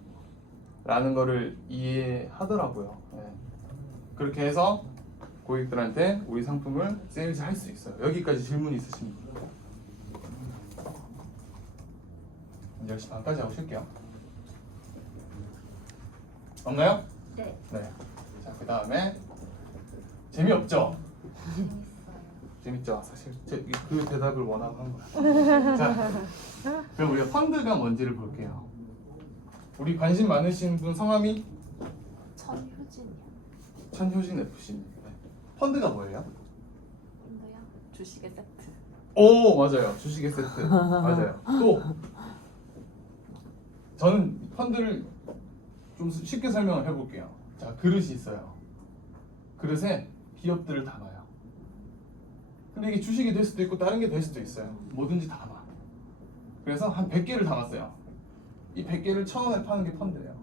라는 거를 이해하더라고요. 네. 그렇게 해서 고객들한테 우리 상품을 세일즈 할 수 있어요. 여기까지 질문 있으신 분? 10시 반까지 하고 쉴게요. 없나요? 네. 네. 자, 그 다음에 재미없죠? 재밌죠? 사실 그 대답을 원하고 한 거야. 자, 그럼 우리가 펀드가 뭔지를 볼게요. 우리 관심 많으신 분 성함이 천효진이요. 천효진 FC님. 네. 펀드가 뭐예요? 근데요? 주식의 세트. 오, 맞아요. 주식의 세트. 맞아요. 또 저는 펀드를 좀 쉽게 설명을 해볼게요. 자, 그릇이 있어요. 그릇에 기업들을 담아요. 근데 이게 주식이 될 수도 있고 다른 게 될 수도 있어요. 뭐든지 담아. 그래서 한 100개를 담았어요. 이 100개를 1,000원에 파는 게 펀드예요.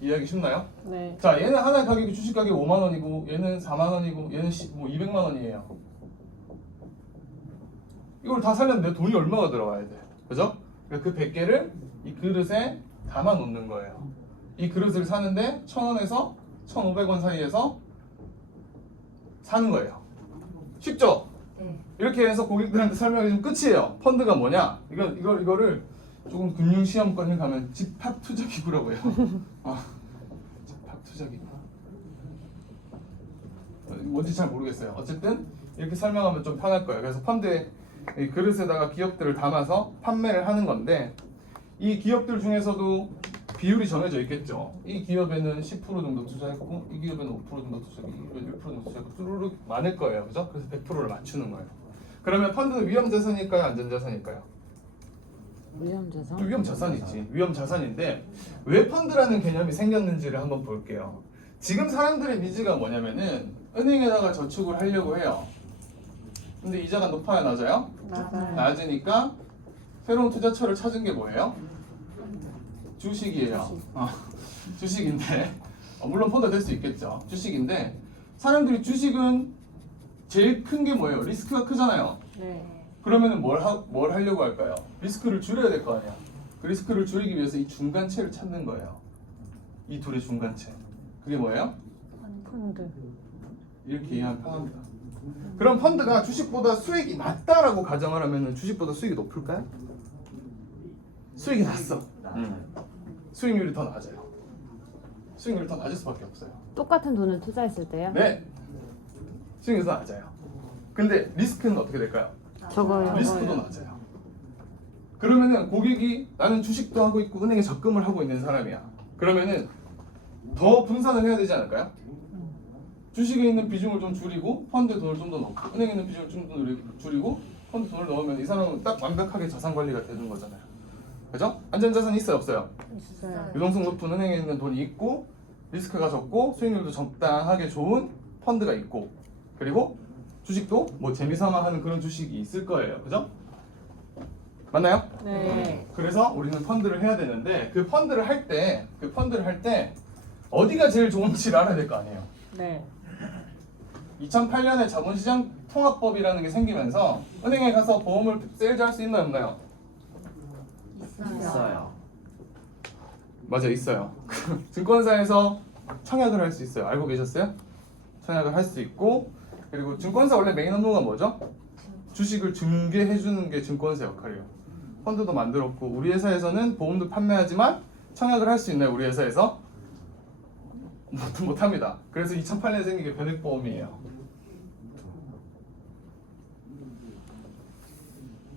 이해하기 쉽나요? 네. 자, 얘는 하나의 가격이 주식 가격이 5만 원이고 얘는 4만 원이고 얘는 200만 원이에요. 이걸 다 살려면 내 돈이 얼마가 들어가야 돼? 그죠? 그러니까 그 100개를 이 그릇에 담아 놓는 거예요. 이 그릇을 사는데 1,000원에서 1,500원 사이에서 사는 거예요. 쉽죠? 네. 이렇게 해서 고객들한테 설명해 주면 끝이에요. 펀드가 뭐냐? 이거를 조금 금융 시험권을 가면 집합 투자 기구라고 해요. 집합 투자 기구. 뭔지 잘 모르겠어요. 어쨌든 이렇게 설명하면 좀 편할 거예요. 그래서 펀드에 이 그릇에다가 기업들을 담아서 판매를 하는 건데 이 기업들 중에서도 비율이 정해져 있겠죠. 이 기업에는 10% 정도 투자했고 이 기업에는 5% 정도 투자했고 이 기업에는 1% 정도 투자했고 뚜루룩 많을 거예요. 그죠? 그래서 100%를 맞추는 거예요. 그러면 펀드는 위험 자산일까요? 안전 자산일까요? 위험 자산? 위험 자산이지. 위험 자산인데 왜 펀드라는 개념이 생겼는지를 한번 볼게요. 지금 사람들의 니즈가 뭐냐면은 은행에다가 저축을 하려고 해요. 근데 이자가 높아야 낮아요? 맞아요. 낮으니까 새로운 투자처를 찾은 게 뭐예요? 주식이에요. 주식인데 물론 펀드 될 수 있겠죠. 주식인데 사람들이 주식은 제일 큰 게 뭐예요? 리스크가 크잖아요. 네. 그러면은 뭘 하려고 할까요? 리스크를 줄여야 될 거 아니야. 그 리스크를 줄이기 위해서 이 중간체를 찾는 거예요. 이 둘의 중간체. 그게 뭐예요? 펀드. 이렇게 이해하면 편합니다. 그럼 펀드가 주식보다 수익이 낮다라고 가정을 하면은 주식보다 수익이 높을까요? 수익이 낮어. 수익률이 더 낮아요. 수익률이 더 낮을 수밖에 없어요. 똑같은 돈을 투자했을 때요? 네. 수익률이 더 낮아요. 근데 리스크는 어떻게 될까요? 적어요. 리스크도 낮아요. 그러면은 고객이 나는 주식도 하고 있고 은행에 적금을 하고 있는 사람이야. 그러면은 더 분산을 해야 되지 않을까요? 주식에 있는 비중을 좀 줄이고 펀드에 돈을 좀 더 넣고 은행에 있는 비중을 좀 더 줄이고 펀드 돈을 넣으면 이 사람은 딱 완벽하게 자산 관리가 되는 거잖아요. 그죠? 안전자산이 있어요 없어요? 있어요. 유동성 높은 은행에 있는 돈이 있고 리스크가 적고 수익률도 적당하게 좋은 펀드가 있고 그리고 주식도 뭐 재미삼아 하는 그런 주식이 있을 거예요. 그죠? 맞나요? 네. 그래서 우리는 펀드를 해야 되는데 그 펀드를 할 때 어디가 제일 좋은지를 알아야 될 거 아니에요. 네. 2008년에 자본시장 통합법이라는 게 생기면서 은행에 가서 보험을 세일즈할 수 있나요 없나요? 있어요. 맞아요, 있어요. 증권사에서 청약을 할 수 있어요. 알고 계셨어요? 청약을 할 수 있고 그리고 증권사 원래 메인 업무가 뭐죠? 주식을 중개해주는 게 증권사 역할이에요. 펀드도 만들었고 우리 회사에서는 보험도 판매하지만 청약을 할 수 있나요? 우리 회사에서? 못합니다. 그래서 2008년에 생긴 게 변액보험이에요.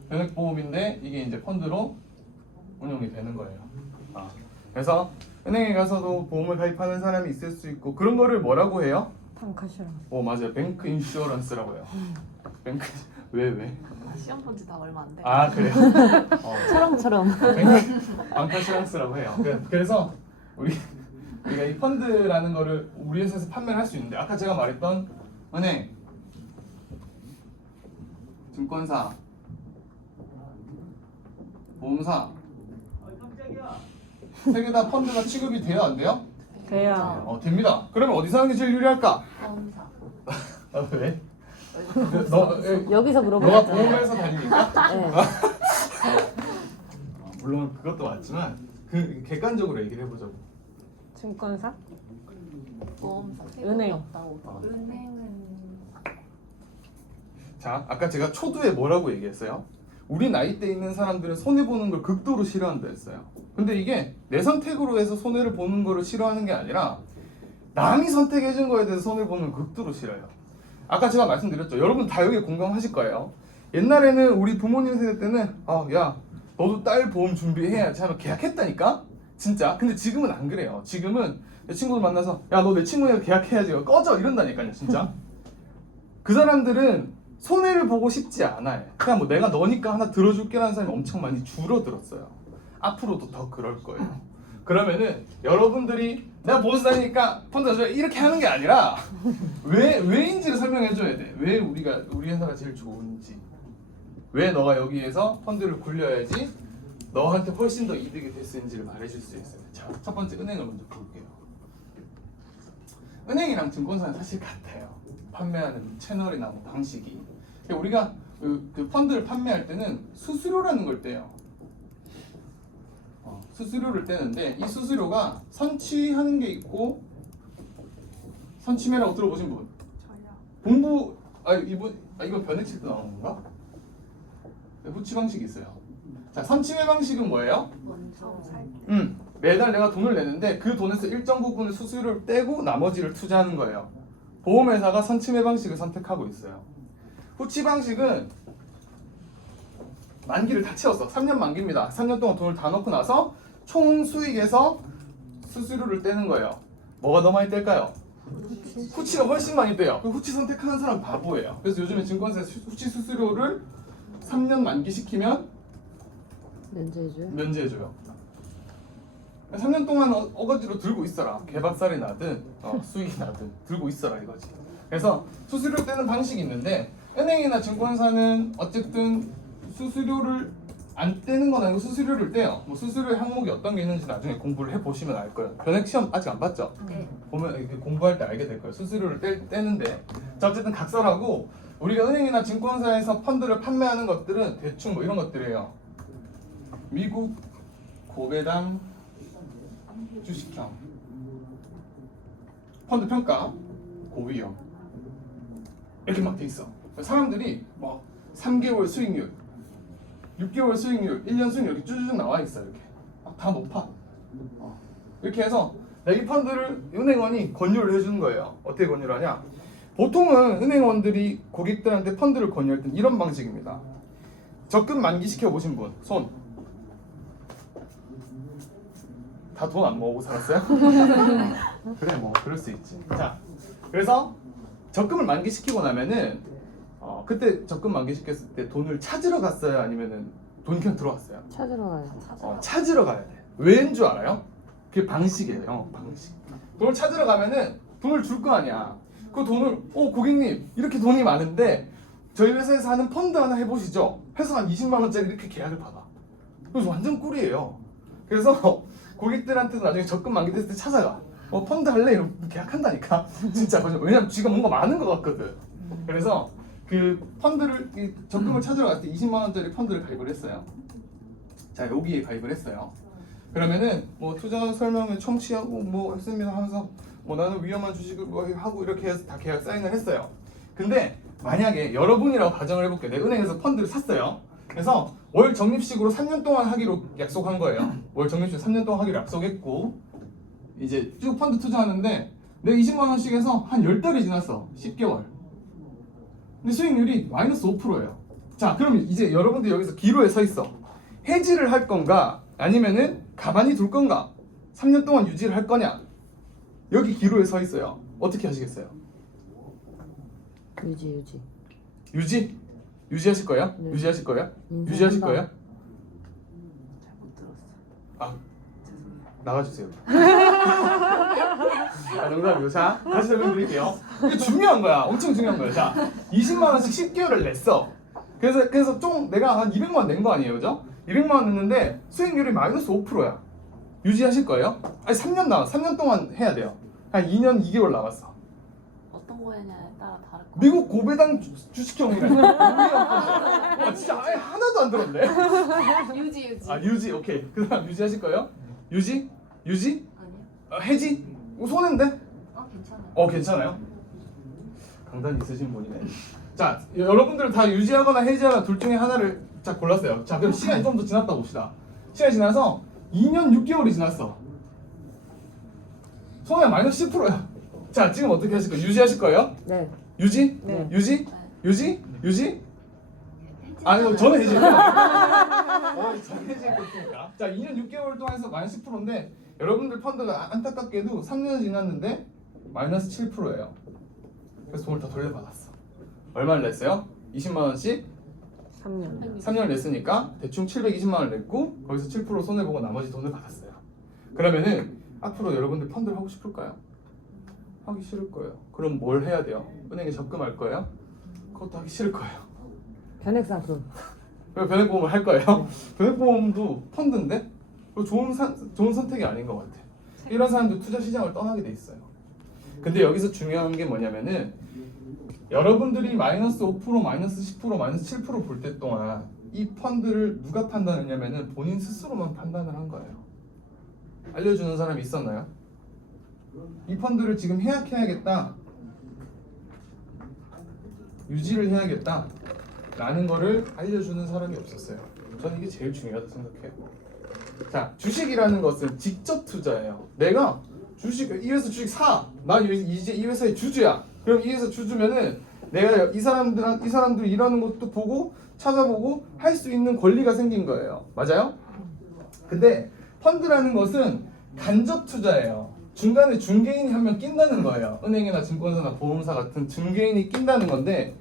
변액보험인데 이게 이제 펀드로 운용이 되는 거예요. 그래서 은행에 가서도 보험을 가입하는 사람이 있을 수 있고 그런 거를 뭐라고 해요? 단카시랑. 맞아요. 뱅크 인슈어런스라고 해요. 뱅크 왜? 시험 본 지 다 얼마 안 돼. 그래요? 처럼처럼. 뱅크인슈어런스라고 해요. 그래서 우리가 이 펀드라는 거를 우리 회사에서 판매를 할 수 있는데 아까 제가 말했던 은행, 증권사, 보험사 세 개 다 펀드가 취급이 돼요 안 돼요? 돼요. 됩니다. 그러면 어디서 하는 게 제일 유리할까? 보험사. 왜? 여기서 너가 물어보셨잖아요. 보험회사 다니니까? 네. 물론 그것도 맞지만 그 객관적으로 얘기를 해보자고. 증권사? 보험사. 은행. 없다고. 은행은 자, 아까 제가 초두에 뭐라고 얘기했어요? 우리 나이대 있는 사람들은 손해보는 걸 극도로 싫어한다 했어요. 근데 이게 내 선택으로 해서 손해를 보는 거를 싫어하는 게 아니라 남이 선택해준 거에 대해서 손해를 보는 걸 극도로 싫어요. 아까 제가 말씀드렸죠. 여러분 다 여기에 공감하실 거예요. 옛날에는 우리 부모님 세대 때는 야 너도 딸 보험 준비해야지 하면 계약했다니까? 진짜. 근데 지금은 안 그래요. 지금은 내 친구들 만나서 야 너 내 친구랑 계약해야지 꺼져 이런다니까요. 진짜. 그 사람들은 손해를 보고 싶지 않아요. 그냥 뭐 내가 너니까 하나 들어줄게 라는 사람이 엄청 많이 줄어들었어요. 앞으로도 더 그럴 거예요. 그러면은 여러분들이 내가 보수다니까 펀드 가져야 이렇게 하는 게 아니라 왜인지를 설명해 줘야 돼. 왜 우리 회사가 제일 좋은지, 왜 너가 여기에서 펀드를 굴려야지 너한테 훨씬 더 이득이 될 수 있는지를 말해줄 수 있어요. 자, 첫 번째 은행을 먼저 볼게요. 은행이랑 증권사는 사실 같아요. 판매하는 채널이나 뭐 방식이. 우리가 그 펀드를 판매할 때는 수수료라는 걸 떼요. 수수료를 떼는데 이 수수료가 선취하는 게 있고, 선취매라고 들어보신 분? 저요. 이거 변액칠도 나오는 건가? 후치 방식이 있어요. 자, 선취매 방식은 뭐예요? 먼저 살 때. 매달 내가 돈을 내는데 그 돈에서 일정 부분을 수수료를 떼고 나머지를 투자하는 거예요. 보험회사가 선취매 방식을 선택하고 있어요. 후치 방식은 만기를 다 채웠어. 3년 만기입니다. 3년 동안 돈을 다 넣고 나서 총 수익에서 수수료를 떼는 거예요. 뭐가 더 많이 뗄까요? 후치가 훨씬 많이 떼요. 그 후치 선택하는 사람 바보예요. 그래서 요즘에 증권사에서 후치 수수료를 3년 만기시키면 면제해줘요? 면제해줘요. 3년 동안 어거지로 들고 있어라. 개박살이 나든 수익이 나든 들고 있어라 이거지. 그래서 수수료 떼는 방식이 있는데 은행이나 증권사는 어쨌든 수수료를 안 떼는 건 아니고 수수료를 떼요. 뭐 수수료 항목이 어떤 게 있는지 나중에 공부를 해보시면 알 거예요. 변액 시험 아직 안 봤죠? 네. 보면 이렇게 공부할 때 알게 될 거예요. 수수료를 떼는데 자, 어쨌든 각설하고 우리가 은행이나 증권사에서 펀드를 판매하는 것들은 대충 뭐 이런 것들이에요. 미국 고배당 주식형 펀드 평가 고위험 이렇게 막 돼 있어. 사람들이 뭐 3개월 수익률, 6개월 수익률, 1년 수익률 이렇게 쭈쭈쭈 나와 있어. 이렇게 다 높아. 이렇게 해서 이 펀드를 은행원이 권유를 해주는 거예요. 어떻게 권유를 하냐? 보통은 은행원들이 고객들한테 펀드를 권유할 땐 이런 방식입니다. 적금 만기 시켜보신 분 손. 다 돈 안 모으고 살았어요? 그래 뭐 그럴 수 있지. 자, 그래서 적금을 만기시키고 나면은 그때 적금 만기시켰을 때 돈을 찾으러 갔어요? 아니면은 돈이 그냥 들어왔어요? 찾으러 가요. 찾으러 가야 돼. 왜인 줄 알아요? 그게 방식이에요. 영업 방식. 돈을 찾으러 가면은 돈을 줄 거 아니야. 그 돈을 고객님 이렇게 돈이 많은데 저희 회사에서 하는 펀드 하나 해보시죠. 해서 한 20만 원짜리 이렇게 계약을 받아. 그래서 완전 꿀이에요. 그래서 고객들한테도 나중에 적금 만기 됐을 때 찾아가. 펀드 할래? 이러면 계약한다니까. 진짜. 왜냐면 쥐가 뭔가 많은 것 같거든. 그래서 그 펀드를 적금을 찾으러 갔을 때 20만 원짜리 펀드를 가입을 했어요. 자, 여기에 가입을 했어요. 그러면은 뭐 투자 설명을 청취하고 뭐 했습니다 하면서 뭐 나는 위험한 주식을 뭐 하고 이렇게 해서 다 계약 사인을 했어요. 근데 만약에 여러분이라고 가정을 해볼게요. 내 은행에서 펀드를 샀어요. 그래서 월 적립식으로 3년 동안 하기로 약속한 거예요. 월 적립식 3년 동안 하기로 약속했고 이제 쭉 펀드 투자하는데 내 20만 원씩 해서 한 10달이 지났어. 10개월. 근데 수익률이 마이너스 5%예요. 자, 그럼 이제 여러분들 여기서 기로에 서 있어. 해지를 할 건가? 아니면은 가만히 둘 건가? 3년 동안 유지를 할 거냐? 여기 기로에 서 있어요. 어떻게 하시겠어요? 유지. 유지? 유지하실 거예요? 네. 유지하실 거예요? 인생한다. 유지하실 거예요? 잘못 들었어. 아, 죄송해요. 나가주세요. 농담이고. 자, 다시 설명드릴게요. 이게 중요한 거야. 엄청 중요한 거야. 자, 20만 원씩 10개월을 냈어. 그래서 좀 내가 한 200만 원 낸 거 아니에요, 그죠? 200만 원 냈는데 수익률이 마이너스 5%야. 유지하실 거예요? 아니 3년 동안 해야 돼요. 한 2년 2개월 남았어. 어떤 거냐에 따라 다를 거. 미국 고배당 주식형이라니. 와, 진짜 아예 하나도 안 들었네. 유지. 아, 유지. 오케이. 그다음 유지하실 거예요? 유지? 아니요. 해지? 손해인데? 괜찮아요. 괜찮아요? 강단 있으신 분이네. 자, 여러분들 다 유지하거나 해지하거나 둘 중에 하나를 자 골랐어요. 자, 그럼 시간이 좀 더 지났다 봅시다. 시간이 지나서 2년 6개월이 지났어. 손해 마이너스 10%야. 자, 지금 어떻게 하실 거예요? 유지하실 거예요? 네. 유지? 네. 유지? 네. 유지? 유지? 아니, 해지잖아요. 저는 해지. 저는 해지했으니까. 자, 2년 6개월 동안 해서 마이너스 10%인데 여러분들 펀드가 안타깝게도 3년이 지났는데 마이너스 7%예요. 그래서 돈을 다 돌려받았어. 얼마를 냈어요? 20만 원씩 3년. 3년을 냈으니까 대충 720만 원을 냈고 거기서 7% 손해보고 나머지 돈을 받았어요. 그러면은 앞으로 여러분들 펀드를 하고 싶을까요? 하기 싫을 거예요. 그럼 뭘 해야 돼요? 은행에 접근할 거예요? 그것도 하기 싫을 거예요. 변액상품. 그럼 변액보험을 할 거예요. 변액보험도 펀드인데 좋은 선택이 아닌 것 같아. 이런 사람들 투자 시장을 떠나게 돼 있어요. 근데 여기서 중요한 게 뭐냐면은 여러분들이 마이너스 5%, 마이너스 10%, 마이너스 7% 볼 때 동안 이 펀드를 누가 판단했냐면은 본인 스스로만 판단을 한 거예요. 알려주는 사람이 있었나요? 이 펀드를 지금 해약해야겠다, 유지를 해야겠다 라는 거를 알려주는 사람이 없었어요. 저는 이게 제일 중요하다고 생각해요. 자, 주식이라는 것은 직접 투자예요. 내가 주식, 이 회사 주식 사. 나 이제 이 회사의 주주야. 그럼 이 회사 주주면은 내가 이 사람들이 일하는 것도 보고 찾아보고 할 수 있는 권리가 생긴 거예요. 맞아요? 근데 펀드라는 것은 간접 투자예요. 중간에 중개인이 한 명 낀다는 거예요. 은행이나 증권사나 보험사 같은 중개인이 낀다는 건데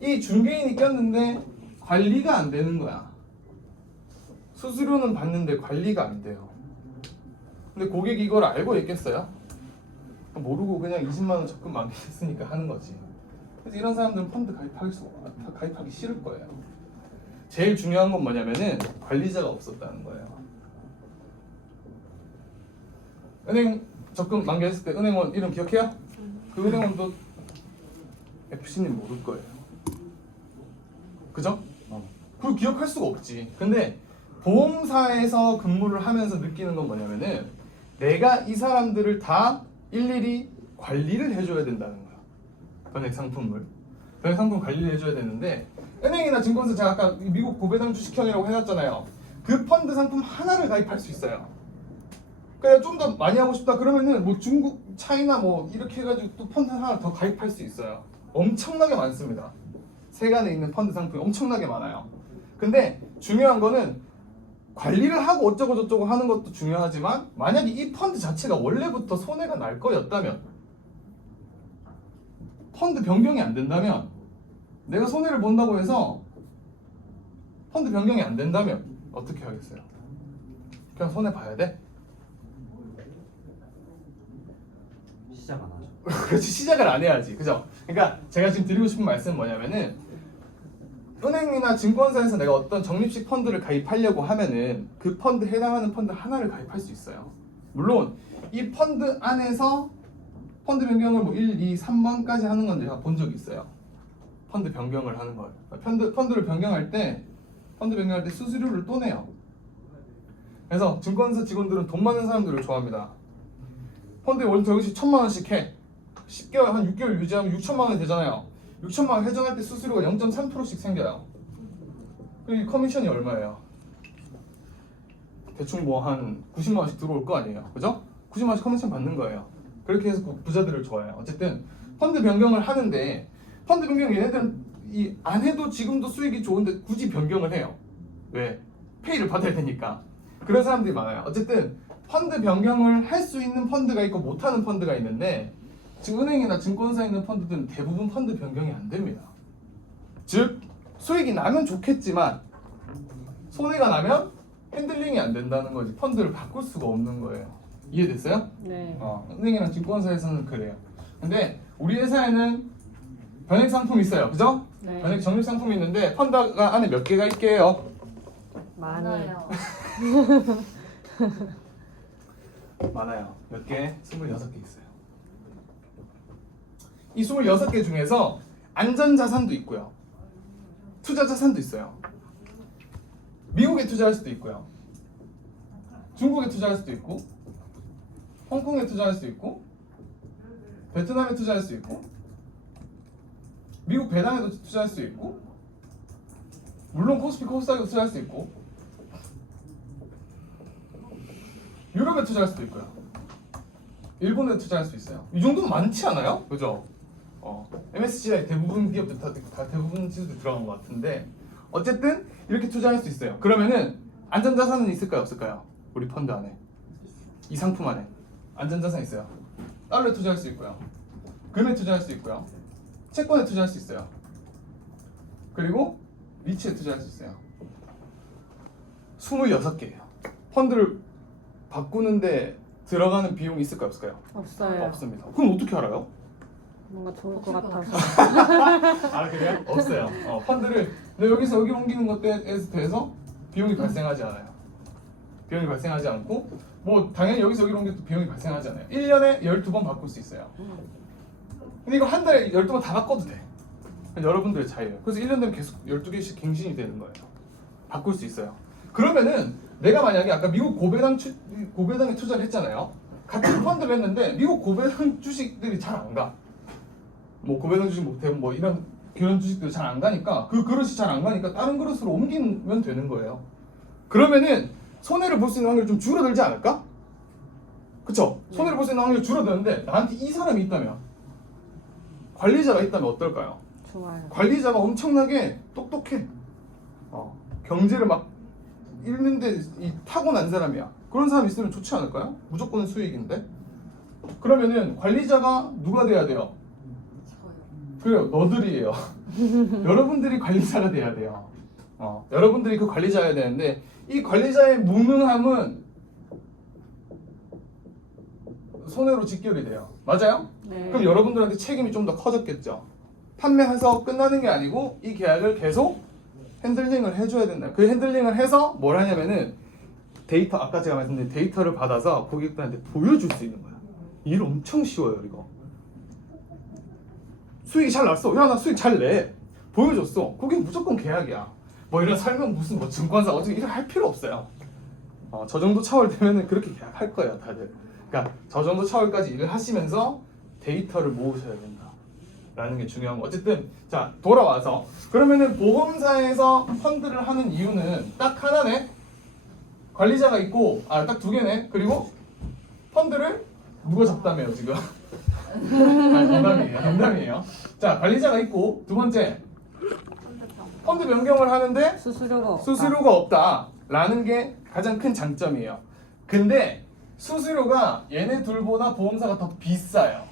이 중개인이 꼈는데 관리가 안 되는 거야. 수수료는 받는데 관리가 안 돼요. 근데 고객이 이걸 알고 있겠어요? 모르고 그냥 20만 원 적금 만기했으니까 하는 거지. 그래서 이런 사람들은 펀드 가입하기 싫을 거예요. 제일 중요한 건 뭐냐면은 관리자가 없었다는 거예요. 은행 적금 만기했을 때 은행원 이름 기억해요? 그 은행원도 FC님 모를 거예요. 그죠? 그걸 기억할 수가 없지. 근데 보험사에서 근무를 하면서 느끼는 건 뭐냐면은 내가 이 사람들을 다 일일이 관리를 해줘야 된다는 거야. 변액 상품 관리를 해줘야 되는데 은행이나 증권사, 제가 아까 미국 고배당 주식형이라고 해놨잖아요. 그 펀드 상품 하나를 가입할 수 있어요. 그래 좀 더 많이 하고 싶다 그러면은 뭐 중국, 차이나 뭐 이렇게 해가지고 또 펀드 하나 더 가입할 수 있어요. 엄청나게 많습니다. 세간에 있는 펀드 상품이 엄청나게 많아요. 근데 중요한 거는 관리를 하고 어쩌고 저쩌고 하는 것도 중요하지만 만약에 이 펀드 자체가 원래부터 손해가 날 거였다면, 펀드 변경이 안 된다면, 내가 손해를 본다고 해서 펀드 변경이 안 된다면 어떻게 하겠어요? 그냥 손해 봐야 돼? 시작 안 하죠. 그렇지, 시작을 안 해야지. 그죠? 그러니까 제가 지금 드리고 싶은 말씀은 뭐냐면은 은행이나 증권사에서 내가 어떤 적립식 펀드를 가입하려고 하면은 그 펀드 해당하는 펀드 하나를 가입할 수 있어요. 물론 이 펀드 안에서 펀드 변경을 뭐 1, 2, 3번까지 하는 건 제가 본 적이 있어요. 펀드 변경을 하는 걸. 펀드를 변경할 때 수수료를 또 내요. 그래서 증권사 직원들은 돈 많은 사람들을 좋아합니다. 펀드에 원래 저기서 1,000만 원씩 해. 10개월, 한 6개월 유지하면 6천만 원이 되잖아요. 6천만 원 회전할 때 수수료가 0.3%씩 생겨요. 그 커미션이 얼마예요? 대충 뭐 한 90만 원씩 들어올 거 아니에요. 그죠? 90만 원씩 커미션 받는 거예요. 그렇게 해서 부자들을 좋아해요. 어쨌든 펀드 변경을 하는데 펀드 변경 얘네들은 안 해도 지금도 수익이 좋은데 굳이 변경을 해요. 왜? 페이를 받아야 되니까. 그런 사람들이 많아요. 어쨌든 펀드 변경을 할 수 있는 펀드가 있고 못하는 펀드가 있는데 지금 은행이나 증권사에 있는 펀드들은 대부분 펀드 변경이 안 됩니다. 즉 수익이 나면 좋겠지만 손해가 나면 핸들링이 안 된다는 거지. 펀드를 바꿀 수가 없는 거예요. 이해됐어요? 네. 은행이나 증권사에서는 그래요. 근데 우리 회사에는 변액 상품이 있어요. 그죠? 네. 변액 적립 상품이 있는데 펀드가 안에 몇 개가 있게요? 많이. 많아요. 많아요. 몇 개? 26개 있어요. 이 26개 중에서 안전자산도 있고요. 투자자산도 있어요. 미국에 투자할 수도 있고요. 중국에 투자할 수도 있고, 홍콩에 투자할 수 있고, 베트남에 투자할 수 있고, 미국 배당에도 투자할 수 있고, 물론 코스피 코스닥에도 투자할 수 있고, 유럽에 투자할 수도 있고요. 일본에 투자할 수 있어요. 이 정도면 많지 않아요? 그죠? MSCI 대부분 기업들 다 대부분 지수들 들어간 것 같은데 어쨌든 이렇게 투자할 수 있어요. 그러면은 안전자산은 있을까요? 없을까요? 우리 펀드 안에 이 상품 안에 안전자산 있어요. 달러에 투자할 수 있고요. 금에 투자할 수 있고요. 채권에 투자할 수 있어요. 그리고 리츠에 투자할 수 있어요. 26개예요. 펀드를 바꾸는데 들어가는 비용이 있을까요, 없을까요? 없어요. 없습니다. 그럼 어떻게 알아요? 뭔가 좋을 것 없을 것 같아서. 아 그래요? 없어요. 펀드를 여기서 여기 옮기는 것에 대해서 비용이 발생하지 않아요. 비용이 발생하지 않고 뭐 당연히 여기서 여기로 옮겨도 비용이 발생하지 않아요. 1년에 12번 바꿀 수 있어요. 근데 이거 한 달에 12번 다 바꿔도 돼. 여러분들의 자유예요. 그래서 1년 되면 계속 12개씩 갱신이 되는 거예요. 바꿀 수 있어요. 그러면은 내가 만약에 아까 미국 고배당에 투자를 했잖아요. 같은 펀드를 했는데 미국 고배당 주식들이 잘 안 가. 뭐 고배당 주식 못해고 뭐 이런 주식들이 잘 안 가니까 그 그릇이 잘 안 가니까 다른 그릇으로 옮기면 되는 거예요. 그러면은 손해를 볼 수 있는 확률이 좀 줄어들지 않을까? 그쵸? 손해를 볼 수 있는 확률이 줄어드는데 나한테 이 사람이 있다면 관리자가 있다면 어떨까요? 좋아요. 관리자가 엄청나게 똑똑해. 경제를 막 읽는데 타고난 사람이야. 그런 사람 있으면 좋지 않을까요? 무조건 수익인데. 그러면은 관리자가 누가 돼야 돼요? 저요. 그래요, 너들이에요. 여러분들이 관리자가 돼야 돼요. 여러분들이 그 관리자여야 되는데 이 관리자의 무능함은 손해로 직결이 돼요. 맞아요? 네. 그럼 여러분들한테 책임이 좀 더 커졌겠죠. 판매해서 끝나는 게 아니고 이 계약을 계속 핸들링을 해줘야 된다. 그 핸들링을 해서 뭘 하냐면은 데이터, 아까 제가 말씀드린 데이터를 받아서 고객들한테 보여줄 수 있는 거야. 일 엄청 쉬워요, 이거. 수익이 잘 났어. 야, 나 수익 잘 내. 보여줬어. 고객 무조건 계약이야. 뭐 이런 설명 무슨 뭐 증권사 어떻게 이런 할 필요 없어요. 저 정도 차월 되면은 그렇게 계약할 거예요, 다들. 그러니까 저 정도 차월까지 일을 하시면서 데이터를 모으셔야 된다. 라는 게 중요한 거. 어쨌든 자 돌아와서 그러면은 보험사에서 펀드를 하는 이유는 딱 하나네. 관리자가 있고 딱 두 개네. 그리고 펀드를 누가 잡다며요 지금? 농담이에요. 자 관리자가 있고 두 번째 펀드 변경을 하는데 수수료가 없다라는 게 가장 큰 장점이에요. 근데 수수료가 얘네 둘보다 보험사가 더 비싸요.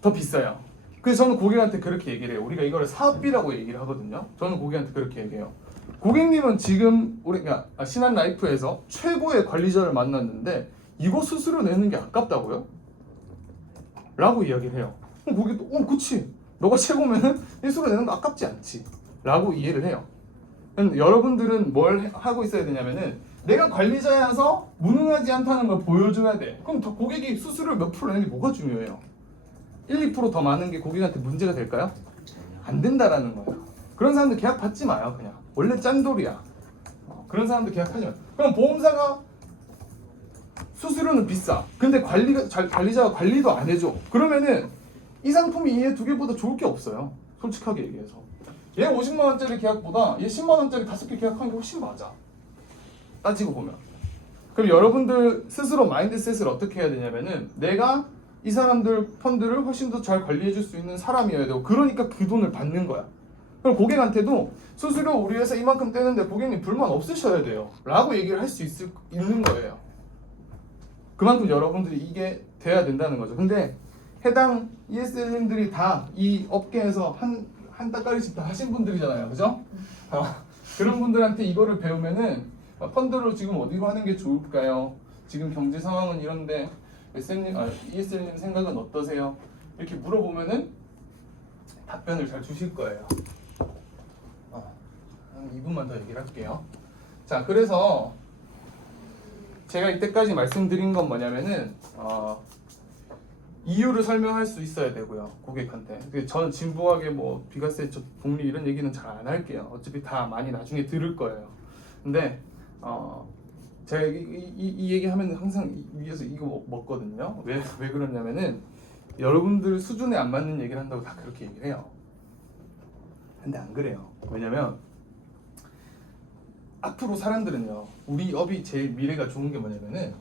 더 비싸요. 그래서 저는 고객한테 그렇게 얘기를 해요. 우리가 이거를 사업비라고 얘기를 하거든요. 저는 고객한테 그렇게 얘기해요. 고객님은 지금 우리가 신한라이프에서 최고의 관리자를 만났는데 이거 수수료 내는 게 아깝다고요? 라고 이야기를 해요. 그럼 고객도 그치. 너가 최고면은 이 수수료 내는 거 아깝지 않지. 라고 이해를 해요. 여러분들은 뭘 하고 있어야 되냐면은 내가 관리자여서 무능하지 않다는 걸 보여줘야 돼. 그럼 더 고객이 수수료 몇 프로 내는 게 뭐가 중요해요? 1, 2% 더 많은 게 고객한테 문제가 될까요? 안 된다라는 거예요. 그런 사람들 계약 받지 마요. 그냥 원래 짠돌이야. 그런 사람들 계약하지 마요. 그럼 보험사가 수수료는 비싸. 근데 관리자가 관리도 안 해줘. 그러면은 이 상품이 얘 두 개보다 좋을 게 없어요. 솔직하게 얘기해서. 얘 50만 원짜리 계약보다 얘 10만 원짜리 5개 계약하는 게 훨씬 맞아. 따지고 보면. 그럼 여러분들 스스로 마인드셋을 어떻게 해야 되냐면은 내가 이 사람들 펀드를 훨씬 더 잘 관리해 줄 수 있는 사람이어야 되고 그러니까 그 돈을 받는 거야. 그럼 고객한테도 수수료 우리 회사 이만큼 떼는데 고객님 불만 없으셔야 돼요 라고 얘기를 할 수 있는 거예요. 그만큼 여러분들이 이게 돼야 된다는 거죠. 근데 해당 ESL님들이 다 이 업계에서 한 따까리씩 다 하신 분들이잖아요. 그죠? 그런 분들한테 이거를 배우면은 펀드로 지금 어디로 하는 게 좋을까요? 지금 경제 상황은 이런데 ESL님 생각은 어떠세요? 이렇게 물어보면은 답변을 잘 주실 거예요. 한 2분만 더 얘기를 할게요. 자, 그래서 제가 이때까지 말씀드린 건 뭐냐면은 이유를 설명할 수 있어야 되고요, 고객한테. 저는 진부하게 뭐 비과세, 복리 이런 얘기는 잘 안 할게요. 어차피 다 많이 나중에 들을 거예요. 근데 제가 이 얘기하면 항상 위에서 이거 먹거든요. 왜 그러냐면은 여러분들 수준에 안 맞는 얘기를 한다고 다 그렇게 얘기를 해요. 근데 안 그래요. 왜냐면 앞으로 사람들은요, 우리 업이 제일 미래가 좋은 게 뭐냐면은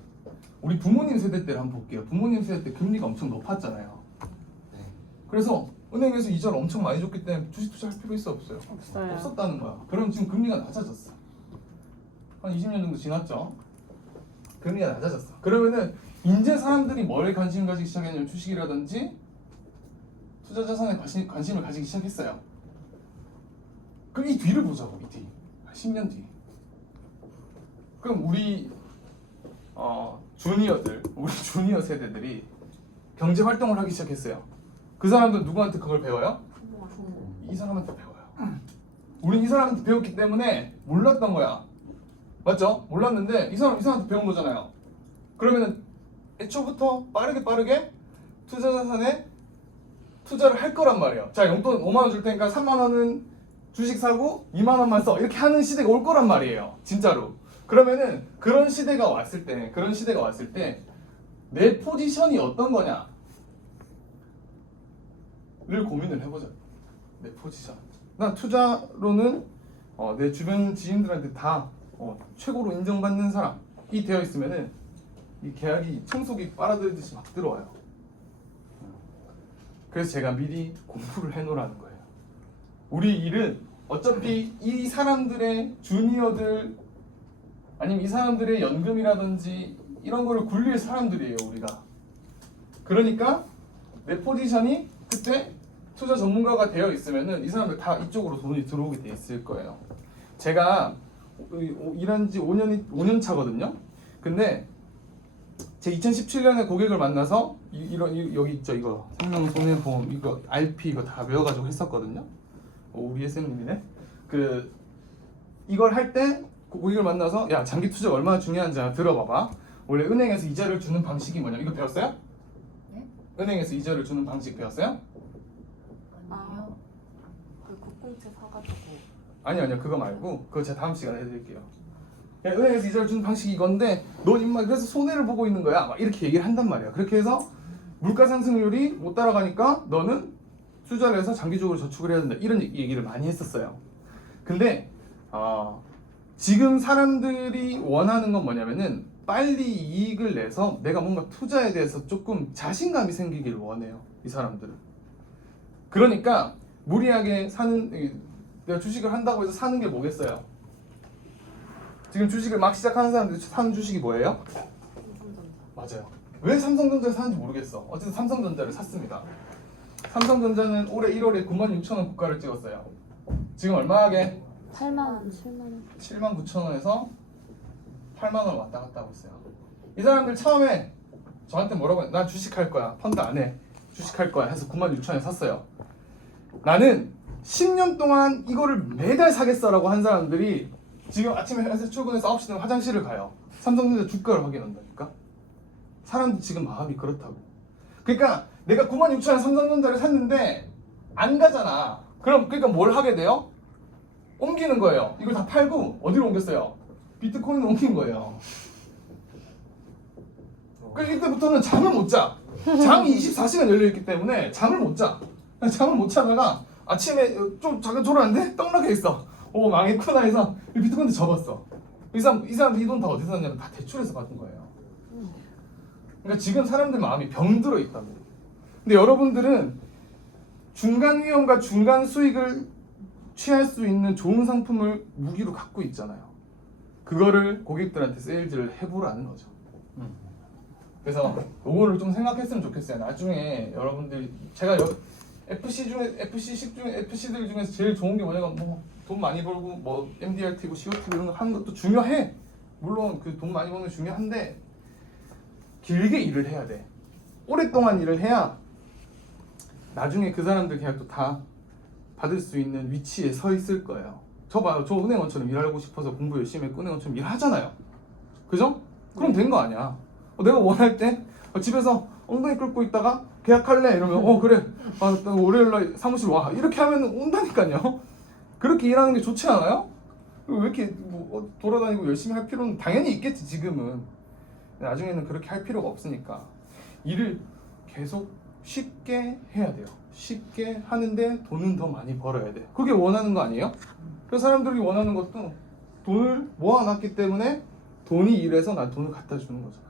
우리 부모님 세대 때를 한번 볼게요. 부모님 세대 때 금리가 엄청 높았잖아요. 그래서 은행에서 이자를 엄청 많이 줬기 때문에 주식 투자할 필요 있어 없어요? 없어요. 없었다는 거야. 그럼 지금 금리가 낮아졌어. 한 20년 정도 지났죠. 금리가 낮아졌어. 그러면은 이제 사람들이 뭐에 관심 가지기 시작했냐면 주식이라든지 투자 자산에 관심을 가지기 시작했어요. 그럼 이 뒤를 보자고. 이 뒤. 10년 뒤. 그럼 우리 주니어들, 우리 주니어 세대들이 경제 활동을 하기 시작했어요. 그 사람들 누구한테 그걸 배워요? 이 사람한테 배워요. 우린 이 사람한테 배웠기 때문에 몰랐던 거야. 맞죠? 몰랐는데 이 사람한테 배운 거잖아요. 그러면은 애초부터 빠르게 투자 자산에 투자를 할 거란 말이에요. 자, 용돈 5만 원 줄 테니까 3만 원은 주식 사고 2만 원만 써. 이렇게 하는 시대가 올 거란 말이에요. 진짜로. 그러면은 그런 시대가 왔을 때 내 포지션이 어떤 거냐를 고민을 해보자. 내 포지션. 난 투자로는 내 주변 지인들한테 다 최고로 인정받는 사람이 되어 있으면은 이 계약이 청소기 빨아들이듯이 막 들어와요. 그래서 제가 미리 공부를 해놓으라는 거예요. 우리 일은 어차피 이 사람들의 주니어들 아니면 이 사람들의 연금이라든지 이런 거를 굴릴 사람들이에요, 우리가. 그러니까 내 포지션이 그때 투자 전문가가 되어 있으면은 이 사람들 다 이쪽으로 돈이 들어오게 돼 있을 거예요. 제가 일한 지 5년 차거든요. 근데 제 2017년에 고객을 만나서 여기 있죠, 이거 생명손해보험 이거 RP 이거 다 외워가지고 했었거든요. 우리 SM님이네. 이걸 할 때 고객을 만나서 야, 장기 투자가 얼마나 중요한지 들어봐봐. 원래 은행에서 이자를 주는 방식이 뭐냐? 이거 배웠어요? 네? 은행에서 이자를 주는 방식 배웠어요? 아니요. 그 국공채 사가지고. 아니요, 그거 말고 그거 제가 다음 시간에 해드릴게요. 야, 은행에서 이자를 주는 방식이 이건데 너 임마 그래서 손해를 보고 있는 거야. 막 이렇게 얘기를 한단 말이야. 그렇게 해서 물가 상승률이 못 따라가니까 너는 투자를 해서 장기적으로 저축을 해야 된다. 이런 얘기를 많이 했었어요. 근데 지금 사람들이 원하는 건 뭐냐면은 빨리 이익을 내서 내가 뭔가 투자에 대해서 조금 자신감이 생기길 원해요. 이 사람들은. 그러니까 무리하게 내가 주식을 한다고 해서 사는 게 뭐겠어요? 지금 주식을 막 시작하는 사람들이 사는 주식이 뭐예요? 삼성전자. 맞아요. 왜 삼성전자를 사는지 모르겠어. 어쨌든 삼성전자를 샀습니다. 삼성전자는 올해 1월에 96,000원 고가를 찍었어요. 지금 얼마 하게? 8만 7만 원. 79,000원에서 8만원 왔다 갔다 하고 있어요. 이 사람들 처음에 저한테 뭐라고 했냐? 난 주식할 거야. 펀드 안 해. 주식할 거야. 해서 96,000원에 샀어요. 나는 10년 동안 이거를 매달 사겠어라고 한 사람들이 지금 아침에 회사 출근해서 9시 되면 화장실을 가요. 삼성전자 주가를 확인한다니까. 사람들 지금 마음이 그렇다고. 그러니까 내가 96,000원에 삼성전자를 샀는데 안 가잖아. 그러니까 뭘 하게 돼요? 옮기는 거예요. 이걸 다 팔고 어디로 옮겼어요? 비트코인으로 옮긴 거예요. 그러니까 이때부터는 잠을 못 자. 장이 24시간 열려있기 때문에 잠을 못 자. 잠을 못 자다가 아침에 좀 잠깐 졸았는데 떡락해 있어. 오, 망했구나 해서 비트코인도 접었어. 이 사람들 이 돈 다 어디서 샀냐면 다 대출해서 받은 거예요. 그러니까 지금 사람들 마음이 병들어 있다고. 근데 여러분들은 중간 위험과 중간 수익을 취할 수 있는 좋은 상품을 무기로 갖고 있잖아요. 그거를 고객들한테 세일즈를 해보라는 거죠. 그래서 요거를 좀 생각했으면 좋겠어요. 나중에 여러분들이 제가 FC들 중에서 제일 좋은 게 뭐냐면 뭐 돈 많이 벌고 뭐 MDRT고 COT고 이런 거 하는 것도 중요해. 물론 그 돈 많이 버는 게 중요한데 길게 일을 해야 돼. 오랫동안 일을 해야 나중에 그 사람들 계약도 다 받을 수 있는 위치에 서 있을 거예요. 저 봐요. 저 은행원처럼 일하고 싶어서 공부 열심히 했고 은행원처럼 일하잖아요. 그죠? 그럼 된 거 아니야. 내가 원할 때 집에서 엉덩이 끌고 있다가 계약할래 이러면 그래. 나 월요일날 사무실 와. 이렇게 하면 온다니까요. 그렇게 일하는 게 좋지 않아요? 왜 이렇게 돌아다니고 열심히 할 필요는 당연히 있겠지 지금은. 나중에는 그렇게 할 필요가 없으니까 일을 계속 쉽게 해야 돼요. 쉽게 하는데 돈은 더 많이 벌어야 돼. 그게 원하는 거 아니에요? 그 사람들이 원하는 것도 돈을 모아놨기 때문에 돈이 일해서 난 돈을 갖다 주는 거잖아요.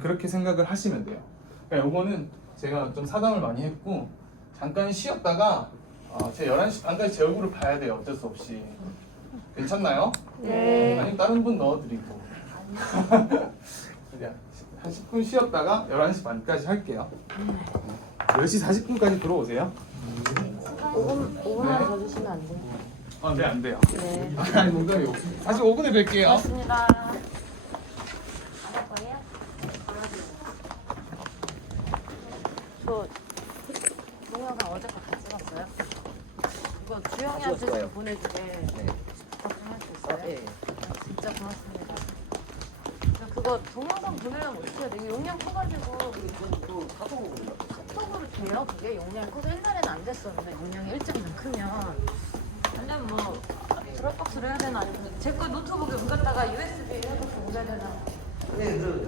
그렇게 생각을 하시면 돼요. 그러니까 요거는 제가 좀 사담을 많이 했고 잠깐 쉬었다가 제 11시 반까지 제 얼굴을 봐야 돼요. 어쩔 수 없이. 괜찮나요? 네. 아니면 다른 분 넣어드리고 그냥 한 10분 쉬었다가 11시 반까지 할게요. 10시 40분까지 들어오세요. 수고하셨습니다. 5분만 더 주시면 안 돼요? 아, 네, 안 돼요. 네. 아니, 농담이요. 다시 5분에 뵐게요. 고맙습니다. 안할 거예요? 저 동영상 어제 거 다 찍었어요? 이거 주영이한테 좀 찍었어요. 보내주게 네. 부탁 좀 할 수 있어요? 네. 아, 진짜 고맙습니다. 그거 동영상 보내려면 어떻게 해야 돼? 이거 용량 커가지고 또 카톡으로 카톡으로 돼요? 그게 용량이 커서 옛날에는 안 됐었는데 용량이 1.2만 크면 아니면 뭐 드롭박스로 해야 되나 아니면 제 거 노트북에 옮겼다가 USB 해서 옮겨야 되나 네,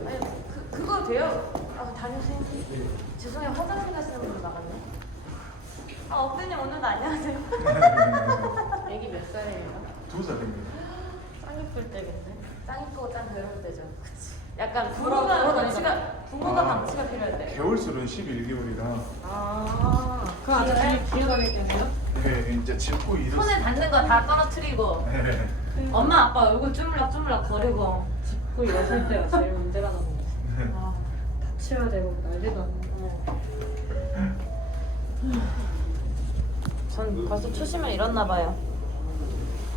아니 그거 돼요? 아 다녀오세요. 죄송해요 화장실 가시는 분 나갔네. 아 어때님 오늘도 안녕하세요. 애기 몇 살이에요? 2살입니다. 짱 이쁠 때겠네. 짱 이쁘고 짱 괴로울 때죠. 그치. 약간 돌아 다니다가. 부모가 아. 방치가 필요할 때. 개월수는 11개월이라 아 그 아저씨 기어가게 되세요? 네, 이제 짚고 일을 손에 닿는 거 다 떨어뜨리고 네. 엄마 아빠 얼굴 쭈물락쭈물락 거리고 그 6살 때가 제일 문제가 나는 거지. 아, 다치워야 되고 난리도 아니고. 전 벌써 초심을 잃었나 봐요.